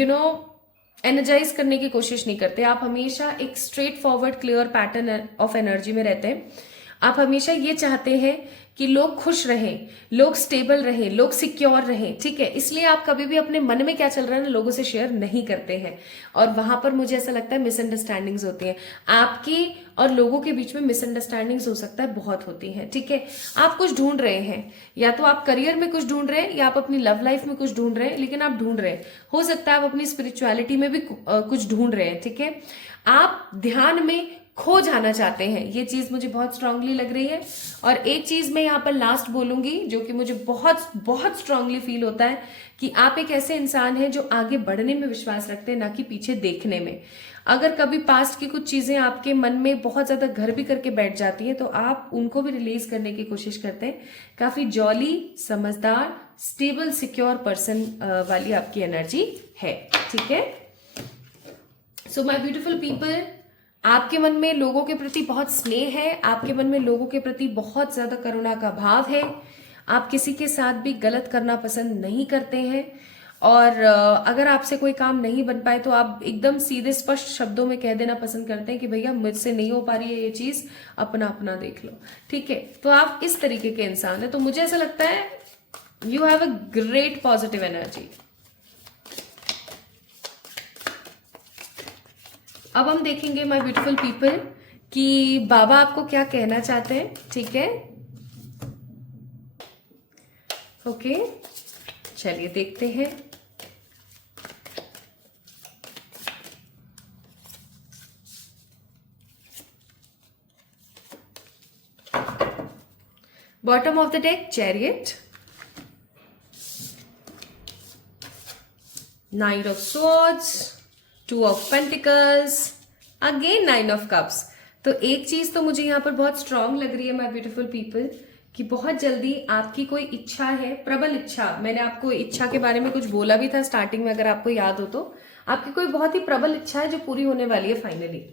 एनर्जाइज करने की कोशिश नहीं करते। आप हमेशा एक straight forward clear pattern of energy में रहते हैं। आप हमेशा ये चाहते हैं कि लोग खुश रहें, लोग स्टेबल रहें, लोग सिक्योर रहें, ठीक है। इसलिए आप कभी भी अपने मन में क्या चल रहा है ना, लोगों से शेयर नहीं करते हैं, और वहां पर मुझे ऐसा लगता है मिसअंडरस्टैंडिंग्स होती हैं आपकी और लोगों के बीच में। मिसअंडरस्टैंडिंग्स हो सकता है बहुत होती हैं, ठीक है। आप कुछ ढूंढ रहे हैं, या तो आप करियर में कुछ ढूंढ रहे हैं, या आप अपनी लव लाइफ में कुछ ढूंढ रहे हैं, लेकिन आप ढूंढ रहे हैं। हो सकता है आप अपनी स्पिरिचुअलिटी में भी कुछ ढूंढ रहे हैं, ठीक है। आप ध्यान में खो जाना चाहते हैं, ये चीज मुझे बहुत स्ट्रांगली लग रही है। और एक चीज मैं यहाँ पर लास्ट बोलूंगी जो कि मुझे बहुत बहुत स्ट्रांगली फील होता है, कि आप एक ऐसे इंसान हैं जो आगे बढ़ने में विश्वास रखते हैं, ना कि पीछे देखने में। अगर कभी पास्ट की कुछ चीजें आपके मन में बहुत ज्यादा घर भी करके बैठ जाती हैं, तो आप उनको भी रिलीज करने की कोशिश करते हैं। काफी जॉली, समझदार, स्टेबल, सिक्योर पर्सन वाली आपकी एनर्जी है, ठीक है। सो माय ब्यूटीफुल पीपल, आपके मन में लोगों के प्रति बहुत स्नेह है, आपके मन में लोगों के प्रति बहुत ज्यादा करुणा का भाव है। आप किसी के साथ भी गलत करना पसंद नहीं करते हैं, और अगर आपसे कोई काम नहीं बन पाए तो आप एकदम सीधे स्पष्ट शब्दों में कह देना पसंद करते हैं कि भैया मुझसे नहीं हो पा रही है ये चीज, अपना अपना देख लो, ठीक है। तो आप इस तरीके के इंसान है, तो मुझे ऐसा लगता है you have a great positive energy. अब हम देखेंगे माय ब्यूटीफुल पीपल कि बाबा आपको क्या कहना चाहते हैं, ठीक है। ओके, चलिए देखते हैं। Bottom of the deck chariot, night of swords, two of pentacles, again nine of cups. तो एक चीज तो मुझे यहाँ पर बहुत स्ट्रांग लग रही है माय ब्यूटीफुल पीपल, कि बहुत जल्दी आपकी कोई इच्छा है, प्रबल इच्छा। मैंने आपको इच्छा के बारे में कुछ बोला भी था स्टार्टिंग में, अगर आपको याद हो तो। आपकी कोई बहुत ही प्रबल इच्छा है जो पूरी होने वाली है फाइनली।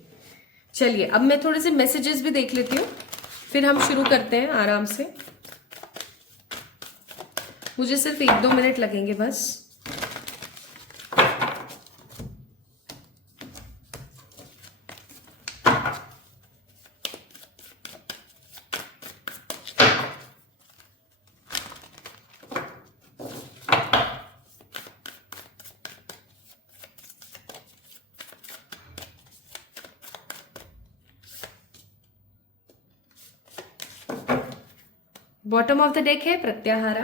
चलिए अब मैं थोड़े से मैसेजेस भी देख लेती हूँ, फिर हम शुरू करते हैं आराम से। मुझे सिर्फ 1-2 मिनट लगेंगे बस। बॉटम ऑफ द डेक है प्रत्याहारा,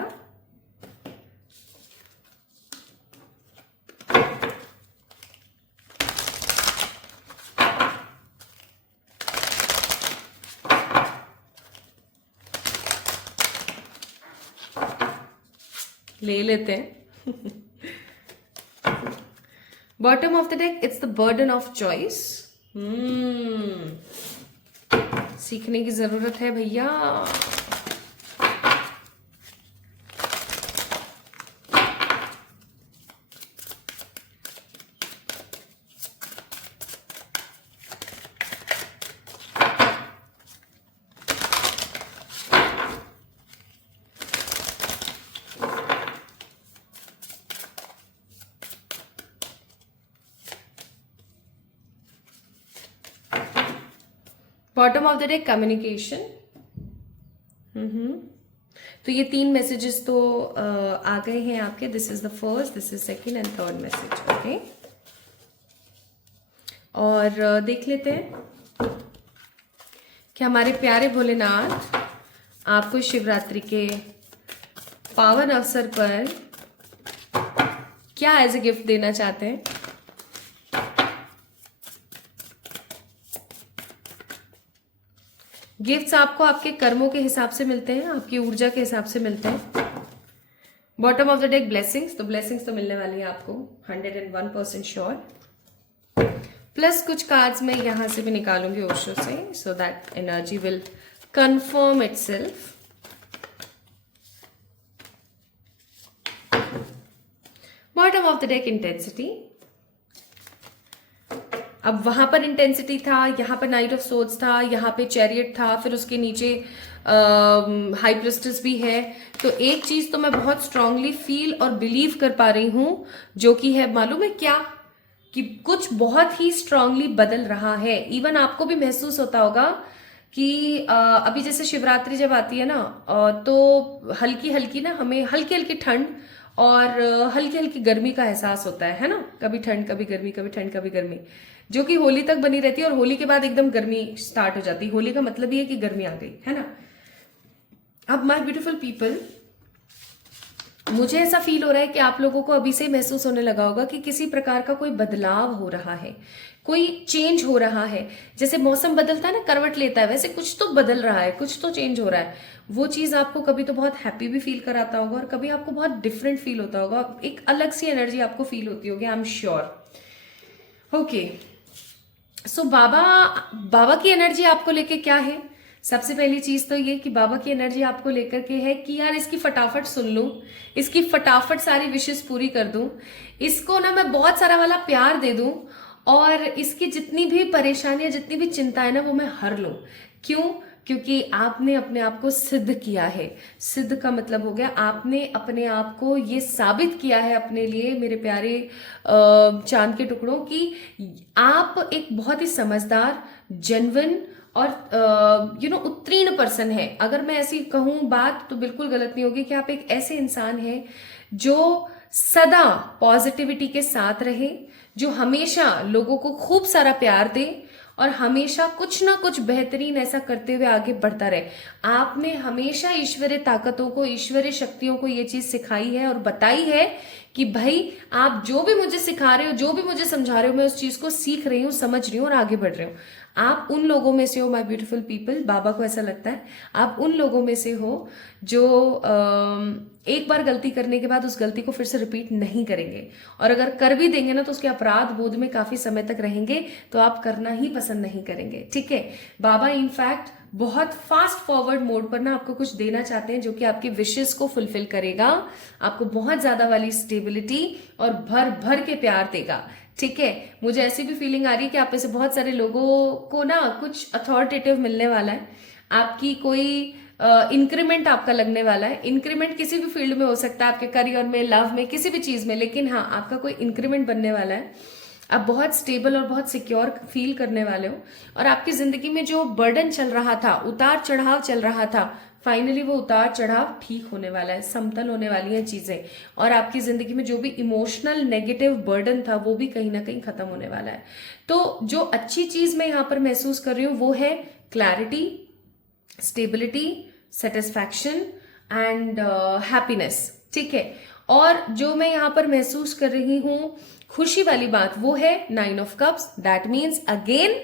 ले लेते हैं। Bottom of the deck it's the burden of choice. सीखने की जरूरत है भैया। Bottom of the deck communication. तो ये 3 मैसेजेस तो आ गए हैं आपके। This is the first, this is second and third message. Okay, और देख लेते हैं कि हमारे प्यारे भोलेनाथ आपको शिवरात्रि के पावन अवसर पर क्या एज ए गिफ्ट देना चाहते हैं। गिफ्ट्स आपको आपके कर्मों के हिसाब से मिलते हैं, आपकी ऊर्जा के हिसाब से मिलते हैं। Bottom of the deck blessings, तो ब्लेसिंग्स तो मिलने वाली है आपको 101% श्योर। प्लस कुछ कार्ड्स मैं यहां से भी निकालूंगी ओशो से, so that energy will confirm itself. Bottom of the deck intensity. अब वहां पर इंटेंसिटी था, यहाँ पर नाइट ऑफ सोर्ड्स था, यहाँ पे चैरियट था, फिर उसके नीचे हाई प्रिस्टेस भी है। तो एक चीज तो मैं बहुत स्ट्रांगली फील और बिलीव कर पा रही हूं, जो कि है मालूम है क्या, कि कुछ बहुत ही स्ट्रांगली बदल रहा है। इवन आपको भी महसूस होता होगा कि अभी जैसे शिवरात्रि जब आती है ना, तो हल्की हल्की ना हमें हल्की हल्की ठंड और हल्की हल्की गर्मी का एहसास होता है ना। कभी ठंड कभी गर्मी, कभी ठंड कभी गर्मी, जो कि होली तक बनी रहती है, और होली के बाद एकदम गर्मी स्टार्ट हो जाती है। होली का मतलब ये है कि गर्मी आ गई है ना। अब माय ब्यूटीफुल पीपल, मुझे ऐसा फील हो रहा है कि आप लोगों को अभी से महसूस होने लगा होगा कि किसी प्रकार का कोई बदलाव हो रहा है, कोई चेंज हो रहा है। जैसे मौसम बदलता है ना, करवट लेता है, वैसे कुछ तो बदल रहा है, कुछ तो चेंज हो रहा है। वो चीज आपको कभी तो बहुत हैप्पी भी फील कराता होगा, और कभी आपको बहुत डिफरेंट फील होता होगा, एक अलग सी एनर्जी आपको फील होती होगी, आई एम श्योर। ओके, सो बाबा की एनर्जी आपको लेके क्या है। सबसे पहली चीज तो ये कि बाबा की एनर्जी आपको लेकर के है कि यार इसकी फटाफट सुन लूं, इसकी फटाफट सारी विशेष पूरी कर दूं, इसको ना मैं बहुत सारा वाला प्यार दे दूं, और इसकी जितनी भी परेशानियां, जितनी भी चिंता है ना, वो मैं हर लूं। क्यों? क्योंकि आपने अपने आप को सिद्ध किया है। सिद्ध का मतलब हो गया आपने अपने आप को ये साबित किया है अपने लिए, मेरे प्यारे चांद के टुकड़ों, कि आप एक बहुत ही समझदार, जेन्युइन और उत्तीर्ण पर्सन है। अगर मैं ऐसी कहूं बात तो बिल्कुल गलत नहीं होगी, कि आप एक ऐसे इंसान हैं जो सदा पॉजिटिविटी के साथ रहे, जो हमेशा लोगों को खूब सारा प्यार दे, और हमेशा कुछ ना कुछ बेहतरीन ऐसा करते हुए आगे बढ़ता रहे। आपने हमेशा ईश्वरीय ताकतों को, ईश्वरीय शक्तियों को ये चीज सिखाई है और बताई है कि भाई आप जो भी मुझे सिखा रहे हो, जो भी मुझे समझा रहे हो, मैं उस चीज को सीख रही हूँ, समझ रही हूँ और आगे बढ़ रही हूँ। आप उन लोगों में से हो माय ब्यूटीफुल पीपल, बाबा को ऐसा लगता है आप उन लोगों में से हो जो एक बार गलती करने के बाद उस गलती को फिर से रिपीट नहीं करेंगे, और अगर कर भी देंगे ना तो उसके अपराध बोध में काफी समय तक रहेंगे, तो आप करना ही पसंद नहीं करेंगे। ठीक है, बाबा इनफैक्ट बहुत फास्ट फॉरवर्ड मोड पर ना आपको कुछ देना चाहते हैं, जो कि आपकी विशेष को फुलफिल करेगा, आपको बहुत ज्यादा वाली स्टेबिलिटी और भर भर के प्यार देगा। ठीक है, मुझे ऐसी भी फीलिंग आ रही है कि आप में से बहुत सारे लोगों को ना कुछ अथॉरिटेटिव मिलने वाला है, आपकी कोई इंक्रीमेंट आपका लगने वाला है। इंक्रीमेंट किसी भी फील्ड में हो सकता है, आपके करियर में, लव में, किसी भी चीज में, लेकिन हाँ आपका कोई इंक्रीमेंट बनने वाला है। आप बहुत स्टेबल और बहुत सिक्योर फील करने वाले हो, और आपकी जिंदगी में जो बर्डन चल रहा था, उतार चढ़ाव चल रहा था, फाइनली वो उतार चढ़ाव ठीक होने वाला है, समतल होने वाली हैं चीजें, और आपकी जिंदगी में जो भी इमोशनल नेगेटिव बर्डन था वो भी कहीं ना कहीं खत्म होने वाला है। तो जो अच्छी चीज मैं यहाँ पर महसूस कर रही हूँ वो है clarity, stability, satisfaction and happiness. ठीक है, और जो मैं यहाँ पर महसूस कर रही हूँ खुशी वाली बात, वो है 9 of cups, that means again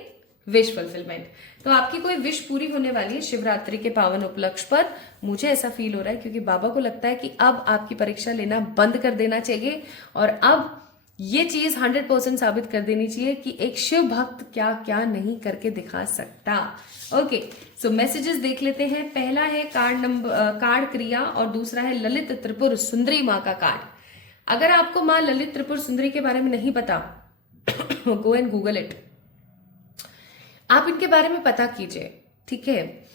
wish fulfilment. तो आपकी कोई विश पूरी होने वाली है शिवरात्रि के पावन उपलक्ष्य पर, मुझे ऐसा फील हो रहा है, क्योंकि बाबा को लगता है कि अब आपकी परीक्षा लेना बंद कर देना चाहिए, और अब ये चीज 100% साबित कर देनी चाहिए कि एक शिव भक्त क्या क्या नहीं करके दिखा सकता। ओके, सो मैसेजेस देख लेते हैं। पहला है कार्ड क्रिया, और दूसरा है ललित त्रिपुर सुंदरी माँ का कार्ड। अगर आपको माँ ललित त्रिपुर सुंदरी के बारे में नहीं पता, गो एंड गूगल इट, आप इनके बारे में पता कीजिए। ठीक है,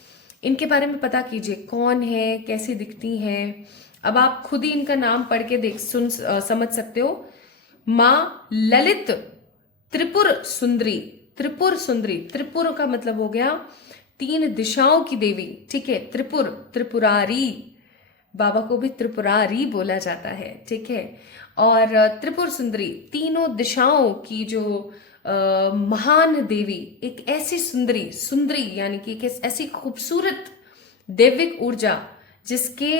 इनके बारे में पता कीजिए कौन है, कैसी दिखती हैं। अब आप खुद ही इनका नाम पढ़ के समझ सकते हो। माँ ललित त्रिपुर सुंदरी, त्रिपुर सुंदरी, त्रिपुर का मतलब हो गया 3 दिशाओं की देवी, ठीक है, त्रिपुरारी, बाबा को भी त्रिपुरारी बोला जाता है, ठीक है। और त्रिपुर सुंदरी, तीनों दिशाओं की जो महान देवी, एक ऐसी सुंदरी यानी कि एक ऐसी खूबसूरत दैविक ऊर्जा जिसके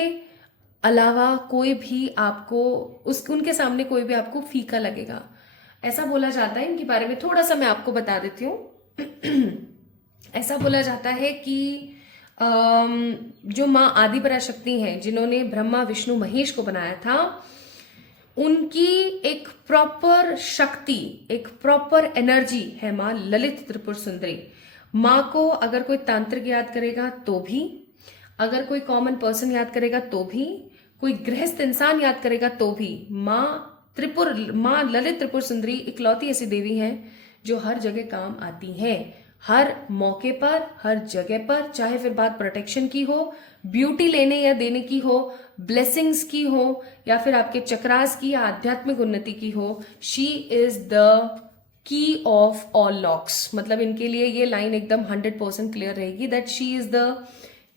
अलावा कोई भी आपको उनके सामने कोई भी आपको फीका लगेगा, ऐसा बोला जाता है। इनके बारे में थोड़ा सा मैं आपको बता देती हूँ। ऐसा बोला जाता है कि जो माँ आदि पराशक्ति हैं, जिन्होंने ब्रह्मा विष्णु महेश को बनाया था, उनकी एक प्रॉपर शक्ति, एक प्रॉपर एनर्जी है माँ ललित त्रिपुर सुंदरी। माँ को अगर कोई तांत्रिक याद करेगा तो भी, अगर कोई कॉमन पर्सन याद करेगा तो भी, कोई गृहस्थ इंसान याद करेगा तो भी, माँ ललित त्रिपुर सुंदरी इकलौती ऐसी देवी हैं जो हर जगह काम आती हैं, हर मौके पर, हर जगह पर, चाहे फिर बात प्रोटेक्शन की हो, ब्यूटी लेने या देने की हो, ब्लेसिंग्स की हो, या फिर आपके चक्रास की या आध्यात्मिक उन्नति की हो। She is the key of all locks. मतलब इनके लिए ये लाइन एकदम 100% क्लियर रहेगी that she is the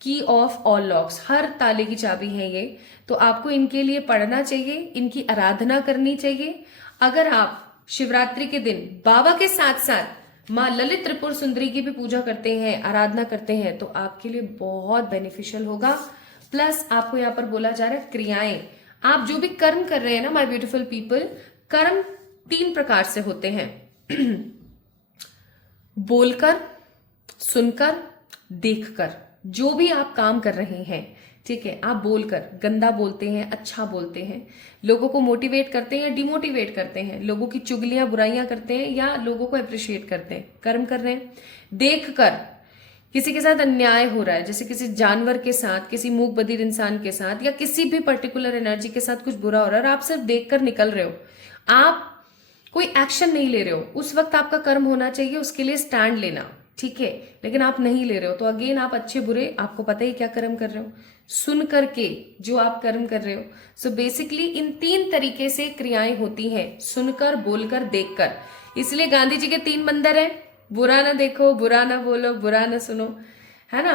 key of all locks. हर ताले की चाबी है ये। तो आपको इनके लिए पढ़ना चाहिए, इनकी आराधना करनी चाहिए। अगर आप शिवरात्रि के दिन बाबा के साथ साथ माँ ललित त्रिपुर सुंदरी की भी पूजा करते हैं, आराधना करते हैं, तो आपके लिए बहुत बेनिफिशियल होगा। प्लस आपको यहाँ पर बोला जा रहा है क्रियाएं, आप जो भी कर्म कर रहे हैं ना माय ब्यूटीफुल पीपल, कर्म 3 प्रकार से होते हैं। बोलकर, सुनकर, देखकर। जो भी आप काम कर रहे हैं, ठीक है, आप बोलकर गंदा बोलते हैं, अच्छा बोलते हैं, लोगों को मोटिवेट करते हैं या डिमोटिवेट करते हैं, लोगों की चुगलियां बुराइयां करते हैं या लोगों को अप्रिशिएट करते हैं, कर्म कर रहे हैं। देखकर, किसी के साथ अन्याय हो रहा है, जैसे किसी जानवर के साथ, किसी मूक बधिर इंसान के साथ, या किसी भी पर्टिकुलर एनर्जी के साथ कुछ बुरा हो रहा है और आप सिर्फ देखकर निकल रहे हो, आप कोई एक्शन नहीं ले रहे हो, उस वक्त आपका कर्म होना चाहिए उसके लिए स्टैंड लेना, ठीक है, लेकिन आप नहीं ले रहे हो, तो अगेन आप अच्छे बुरे, आपको पता ही क्या कर्म कर रहे हो, सुन करके जो आप कर्म कर रहे हो। सो बेसिकली इन 3 तरीके से क्रियाएं होती हैं, सुनकर, बोलकर, देखकर। इसलिए गांधी जी के 3 मंदिर हैं, बुरा ना देखो, बुरा ना बोलो, बुरा ना सुनो, है ना।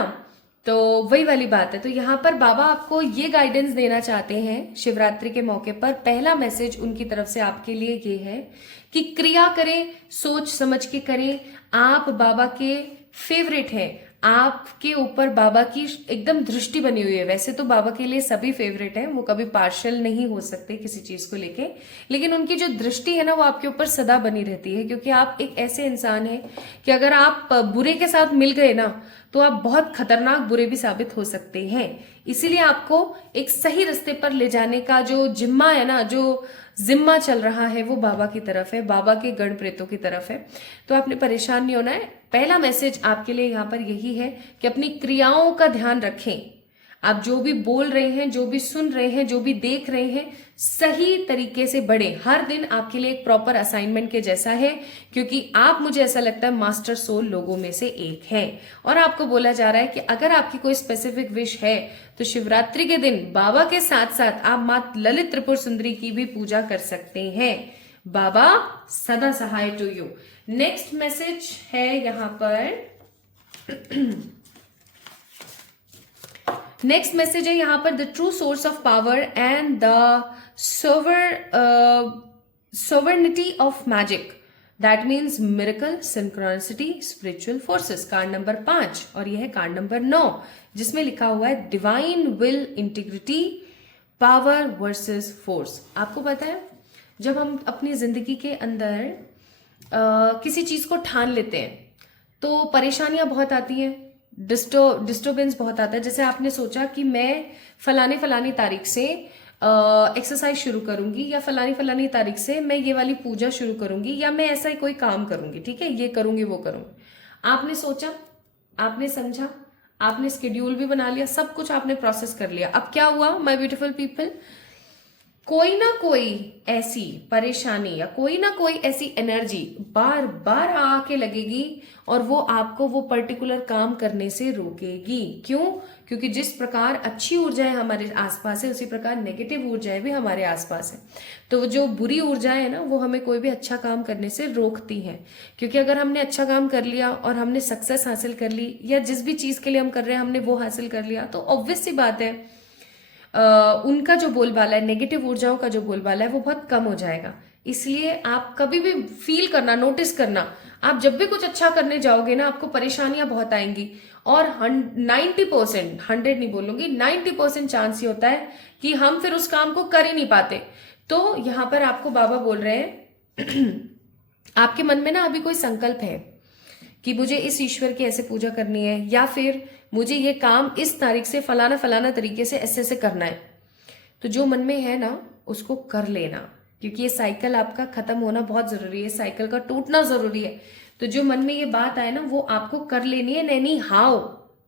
तो वही वाली बात है। तो यहाँ पर बाबा आपको ये गाइडेंस देना चाहते हैं शिवरात्रि के मौके पर। पहला मैसेज उनकी तरफ से आपके लिए ये है कि क्रिया करें, सोच समझ के करें। आप बाबा के फेवरेट हैं, आपके ऊपर बाबा की एकदम दृष्टि बनी हुई है। वैसे तो बाबा के लिए सभी फेवरेट हैं, वो कभी पार्शियल नहीं हो सकते किसी चीज को लेके, लेकिन उनकी जो दृष्टि है ना वो आपके ऊपर सदा बनी रहती है, क्योंकि आप एक ऐसे इंसान हैं कि अगर आप बुरे के साथ मिल गए ना तो आप बहुत खतरनाक बुरे भी साबित हो सकते हैं। इसीलिए आपको एक सही रास्ते पर ले जाने का जो जिम्मा है ना, जो जिम्मा चल रहा है, वो बाबा की तरफ है, बाबा के गण प्रेतों की तरफ है। तो आपने परेशान नहीं होना है। पहला मैसेज आपके लिए यहाँ पर यही है कि अपनी क्रियाओं का ध्यान रखें। आप जो भी बोल रहे हैं, जो भी सुन रहे हैं, जो भी देख रहे हैं, सही तरीके से बढ़े। हर दिन आपके लिए एक प्रॉपर असाइनमेंट के जैसा है, क्योंकि आप, मुझे ऐसा लगता है, मास्टर सोल लोगों में से एक है। और आपको बोला जा रहा है कि अगर आपकी कोई स्पेसिफिक विश है तो शिवरात्रि के दिन बाबा के साथ साथ आप माँ ललित त्रिपुर सुंदरी की भी पूजा कर सकते हैं। बाबा सदा सहाय टू यू। नेक्स्ट मैसेज है यहाँ पर नेक्स्ट मैसेज है यहाँ पर, the true source of power and the sovereignty of magic, that means miracle, synchronicity, spiritual forces. Card number 5 और यह है कार्ड नंबर 9, जिसमें लिखा हुआ है divine will, integrity, power versus force. आपको पता है जब हम अपनी जिंदगी के अंदर किसी चीज को ठान लेते हैं तो परेशानियां बहुत आती हैं, डिस्टर्बेंस बहुत आता है। जैसे आपने सोचा कि मैं फलानी तारीख से एक्सरसाइज शुरू करूंगी, या फलानी तारीख से मैं ये वाली पूजा शुरू करूंगी, या मैं ऐसा ही कोई काम करूंगी, ठीक है, ये करूंगी वो करूंगी। आपने सोचा, आपने समझा, आपने स्केड्यूल भी बना लिया, सब कुछ आपने प्रोसेस कर लिया। अब क्या हुआ माय ब्यूटीफुल पीपल, कोई ना कोई ऐसी परेशानी या कोई ना कोई ऐसी एनर्जी बार बार आके लगेगी और वो आपको वो पर्टिकुलर काम करने से रोकेगी। क्यों? क्योंकि जिस प्रकार अच्छी ऊर्जाएं हमारे आसपास है उसी प्रकार नेगेटिव ऊर्जाएं भी हमारे आसपास है। तो वो जो बुरी ऊर्जाएं है ना वो हमें कोई भी अच्छा काम करने से रोकती हैं। क्योंकि अगर हमने अच्छा काम कर लिया और हमने सक्सेस हासिल कर ली या जिस भी चीज के लिए हम कर रहे हैं हमने वो हासिल कर लिया, तो ऑब्वियस सी बात है उनका जो बोलबाला है, नेगेटिव ऊर्जाओं का जो बोलबाला है वो बहुत कम हो जाएगा। इसलिए आप कभी भी फील करना, नोटिस करना, आप जब भी कुछ अच्छा करने जाओगे ना आपको परेशानियां बहुत आएंगी और 90%, 100 नहीं बोलूंगी, 90% चांस ये होता है कि हम फिर उस काम को कर ही नहीं पाते। तो यहाँ पर आपको बाबा बोल रहे हैं आपके मन में ना अभी कोई संकल्प है कि मुझे इस ईश्वर की ऐसे पूजा करनी है या फिर मुझे ये काम इस तारीख से फलाना फलाना तरीके से ऐसे ऐसे करना है। तो जो मन में है ना उसको कर लेना, क्योंकि ये साइकिल आपका खत्म होना बहुत जरूरी है, साइकिल का टूटना जरूरी है। तो जो मन में ये बात आए ना वो आपको कर लेनी है, नहीं हाउ।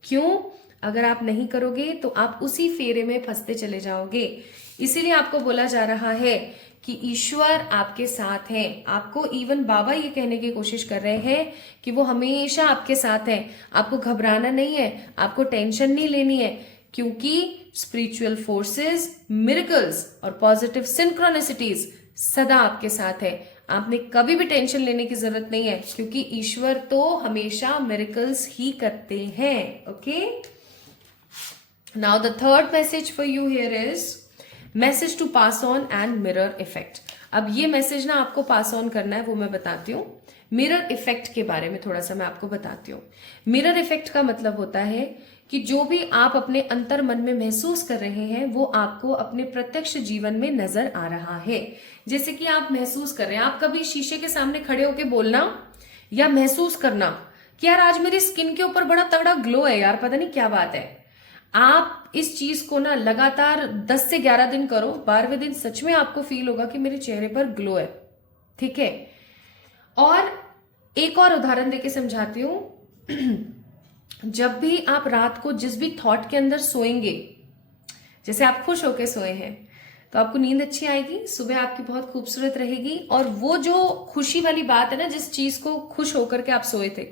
क्यों? अगर आप नहीं करोगे तो आप उसी फेरे में फंसते चले जाओगे। इसीलिए आपको बोला जा रहा है कि ईश्वर आपके साथ हैं। आपको इवन बाबा ये कहने की कोशिश कर रहे हैं कि वो हमेशा आपके साथ हैं। आपको घबराना नहीं है, आपको टेंशन नहीं लेनी है, क्योंकि स्पिरिचुअल फोर्सेस, मिरेकल्स और पॉजिटिव सिंक्रोनिसिटीज सदा आपके साथ है। आपने कभी भी टेंशन लेने की जरूरत नहीं है, क्योंकि ईश्वर तो हमेशा मिरेकल्स ही करते हैं। Okay, now the third message for you here is message to pass on and mirror effect. अब ये मैसेज ना आपको पास ऑन करना है, वो मैं बताती हूँ। मिरर इफेक्ट के बारे में थोड़ा सा मैं आपको बताती हूँ। मिरर इफेक्ट का मतलब होता है कि जो भी आप अपने अंतर मन में महसूस कर रहे हैं वो आपको अपने प्रत्यक्ष जीवन में नजर आ रहा है। जैसे कि आप महसूस कर रहे हैं, आप कभी शीशे के सामने खड़े होकर बोलना या महसूस करना कि यार आज मेरी स्किन के ऊपर बड़ा तगड़ा ग्लो है, यार पता नहीं क्या बात है। आप इस चीज को ना लगातार 10 से 11 दिन करो, 12वें दिन सच में आपको फील होगा कि मेरे चेहरे पर ग्लो है। ठीक है, और एक और उदाहरण देके समझाती हूं। जब भी आप रात को जिस भी थॉट के अंदर सोएंगे, जैसे आप खुश होके सोए हैं तो आपको नींद अच्छी आएगी, सुबह आपकी बहुत खूबसूरत रहेगी, और वो जो खुशी वाली बात है ना, जिस चीज को खुश होकर के आप सोए थे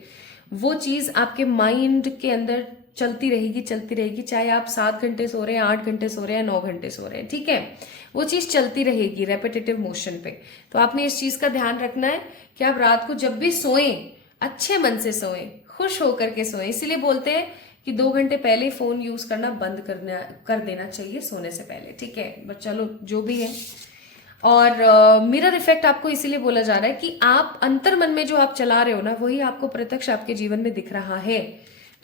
वो चीज आपके माइंड के अंदर चलती रहेगी, चाहे आप 7 घंटे सो रहे हैं, 8 घंटे सो रहे हैं, 9 घंटे सो रहे हैं। ठीक है, वो चीज चलती रहेगी रेपिटेटिव मोशन पे। तो आपने इस चीज का ध्यान रखना है कि आप रात को जब भी सोएं अच्छे मन से सोएं, खुश होकर के सोएं। इसीलिए बोलते हैं कि 2 घंटे पहले फोन यूज करना बंद कर देना चाहिए सोने से पहले। ठीक है, बट चलो जो भी है। और मिरर इफेक्ट आपको इसीलिए बोला जा रहा है कि आप अंतर मन में जो आप चला रहे हो ना वही आपको प्रत्यक्ष आपके जीवन में दिख रहा है।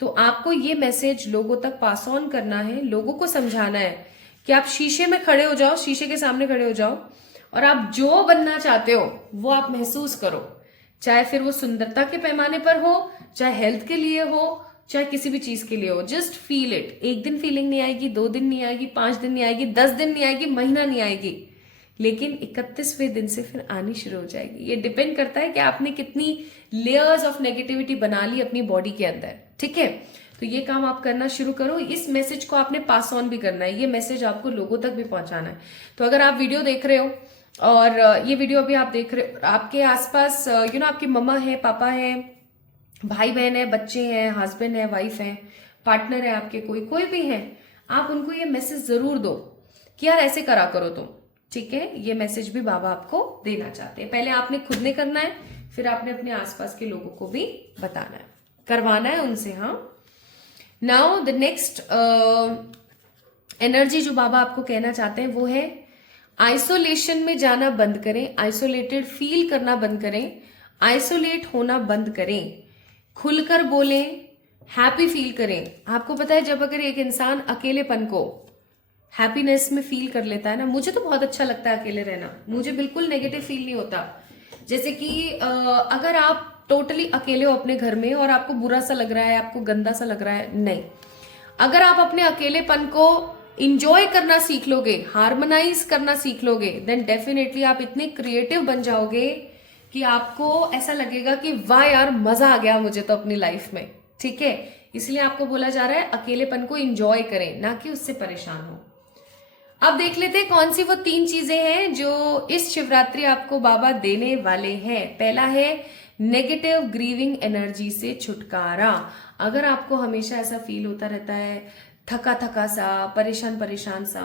तो आपको ये मैसेज लोगों तक पास ऑन करना है, लोगों को समझाना है कि आप शीशे में खड़े हो जाओ, शीशे के सामने खड़े हो जाओ और आप जो बनना चाहते हो वो आप महसूस करो। चाहे फिर वो सुंदरता के पैमाने पर हो, चाहे हेल्थ के लिए हो, चाहे किसी भी चीज के लिए हो, जस्ट फील इट। एक दिन फीलिंग नहीं आएगी, 2 दिन नहीं आएगी, 5 दिन नहीं आएगी, 10 दिन नहीं आएगी, महीना नहीं आएगी, लेकिन 31वें दिन से फिर आनी शुरू हो जाएगी। ये डिपेंड करता है कि आपने कितनी लेयर्स ऑफ नेगेटिविटी बना ली अपनी बॉडी के अंदर। ठीक है, तो ये काम आप करना शुरू करो। इस मैसेज को आपने पास ऑन भी करना है, ये मैसेज आपको लोगों तक भी पहुंचाना है। तो अगर आप वीडियो देख रहे हो और ये वीडियो अभी आप देख रहे हो, आपके आसपास आपकी मम्मा है, पापा है, भाई बहन है, बच्चे हैं, हस्बैंड है, वाइफ है, पार्टनर है आपके, कोई भी है, आप उनको ये मैसेज जरूर दो कि यार ऐसे करा करो तुम। ठीक है, ये मैसेज भी बाबा आपको देना चाहते हैं। पहले आपने खुद ने करना है, फिर आपने अपने आसपास के लोगों को भी बताना है, करवाना है उनसे। हाँ, नाउ द नेक्स्ट एनर्जी जो बाबा आपको कहना चाहते हैं वो है आइसोलेशन में जाना बंद करें, आइसोलेटेड फील करना बंद करें, आइसोलेट होना बंद करें, खुलकर बोलें, हैप्पी फील करें। आपको पता है जब अगर एक इंसान अकेलेपन को हैप्पीनेस में फील कर लेता है ना, मुझे तो बहुत अच्छा लगता है अकेले रहना, मुझे बिल्कुल नेगेटिव फील नहीं होता। जैसे कि अगर आप टोटली अकेले हो अपने घर में और आपको बुरा सा लग रहा है, आपको गंदा सा लग रहा है, नहीं, अगर आप अपने अकेलेपन को इंजॉय करना सीख लोगे, हार्मोनाइज करना सीख लोगे, देन डेफिनेटली आप इतने क्रिएटिव बन जाओगे कि आपको ऐसा लगेगा कि वाह यार मजा आ गया मुझे तो अपनी लाइफ में। ठीक है, इसलिए आपको बोला जा रहा है अकेलेपन को इंजॉय करें, ना कि उससे परेशान हो। अब देख लेते हैं कौन सी वो 3 चीजें हैं जो इस शिवरात्रि आपको बाबा देने वाले हैं। पहला है नेगेटिव ग्रीविंग एनर्जी से छुटकारा। अगर आपको हमेशा ऐसा फील होता रहता है, थका थका सा, परेशान परेशान सा,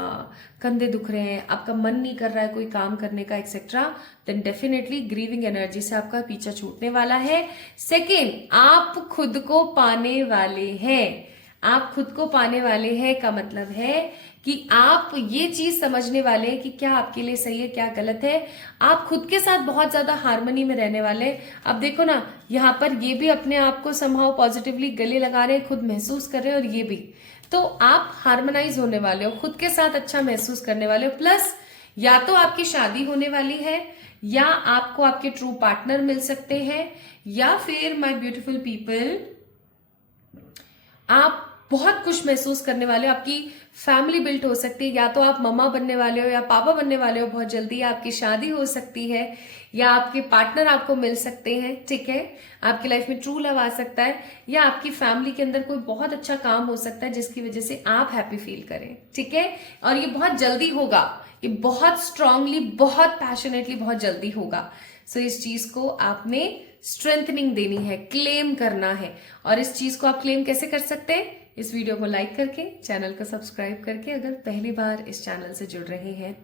कंधे दुख रहे हैं, आपका मन नहीं कर रहा है कोई काम करने का etcetera, then definitely grieving energy से आपका पीछा छूटने वाला है। सेकेंड, आप खुद को पाने वाले हैं। आप खुद को पाने वाले हैं का मतलब है कि आप ये चीज समझने वाले हैं कि क्या आपके लिए सही है, क्या गलत है। आप खुद के साथ बहुत ज्यादा हार्मनी में रहने वाले हैं। अब देखो ना, यहाँ पर ये भी अपने आप को समहाउ पॉजिटिवली गले लगा रहे हैं, खुद महसूस कर रहे हैं, और ये भी, तो आप हार्मोनाइज होने वाले हो, खुद के साथ अच्छा महसूस करने वाले हो। प्लस या तो आपकी शादी होने वाली है, या आपको आपके ट्रू पार्टनर मिल सकते हैं, या फिर माय ब्यूटीफुल पीपल आप बहुत खुश महसूस करने वाले हो। आपकी फैमिली बिल्ट हो सकती है, या तो आप मम्मा बनने वाले हो या पापा बनने वाले हो बहुत जल्दी, या आपकी शादी हो सकती है, या आपके पार्टनर आपको मिल सकते हैं, ठीक है, आपकी लाइफ में ट्रू लव आ सकता है, या आपकी फैमिली के अंदर कोई बहुत अच्छा काम हो सकता है जिसकी वजह से आप हैप्पी फील करें, ठीक है। और ये बहुत जल्दी होगा, ये बहुत स्ट्रांगली, बहुत पैशनेटली, बहुत जल्दी होगा। सो इस चीज को आपने स्ट्रेंथनिंग देनी है, क्लेम करना है। और इस चीज को आप क्लेम कैसे कर सकते हैं? इस वीडियो को लाइक करके, चैनल को सब्सक्राइब करके, अगर पहली बार इस चैनल से जुड़ रहे हैं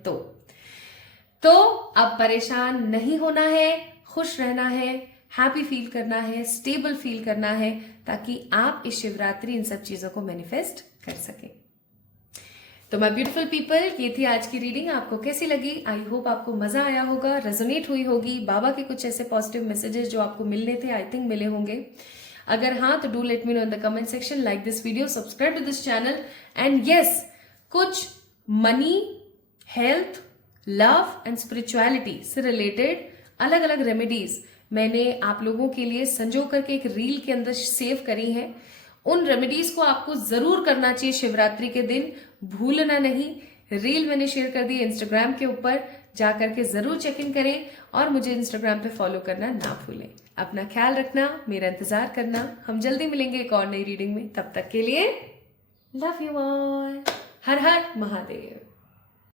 तो अब परेशान नहीं होना है, खुश रहना है, हैप्पी फील करना है, स्टेबल फील करना है, ताकि आप इस शिवरात्रि इन सब चीजों को मैनिफेस्ट कर सकें। तो माय ब्यूटीफुल पीपल, ये थी आज की रीडिंग। आपको कैसी लगी? आई होप आपको मजा आया होगा, रेजोनेट हुई होगी। बाबा के कुछ ऐसे पॉजिटिव मैसेजेस जो आपको मिलने थे, आई थिंक मिले होंगे। अगर हाँ, तो do let me know in the comment section, like this video, subscribe to this channel, and yes, कुछ money, health, love and spirituality से रिलेटेड अलग अलग रेमेडीज मैंने आप लोगों के लिए संजो करके एक रील के अंदर सेव करी हैं। उन रेमेडीज को आपको जरूर करना चाहिए शिवरात्रि के दिन, भूलना नहीं। रील मैंने शेयर कर दी इंस्टाग्राम के ऊपर, जा करके जरूर चेक इन करें, और मुझे इंस्टाग्राम पे फॉलो करना ना भूलें। अपना ख्याल रखना, मेरा इंतजार करना। हम जल्दी मिलेंगे एक और नई रीडिंग में। तब तक के लिए love you all. Her Har Mahadev.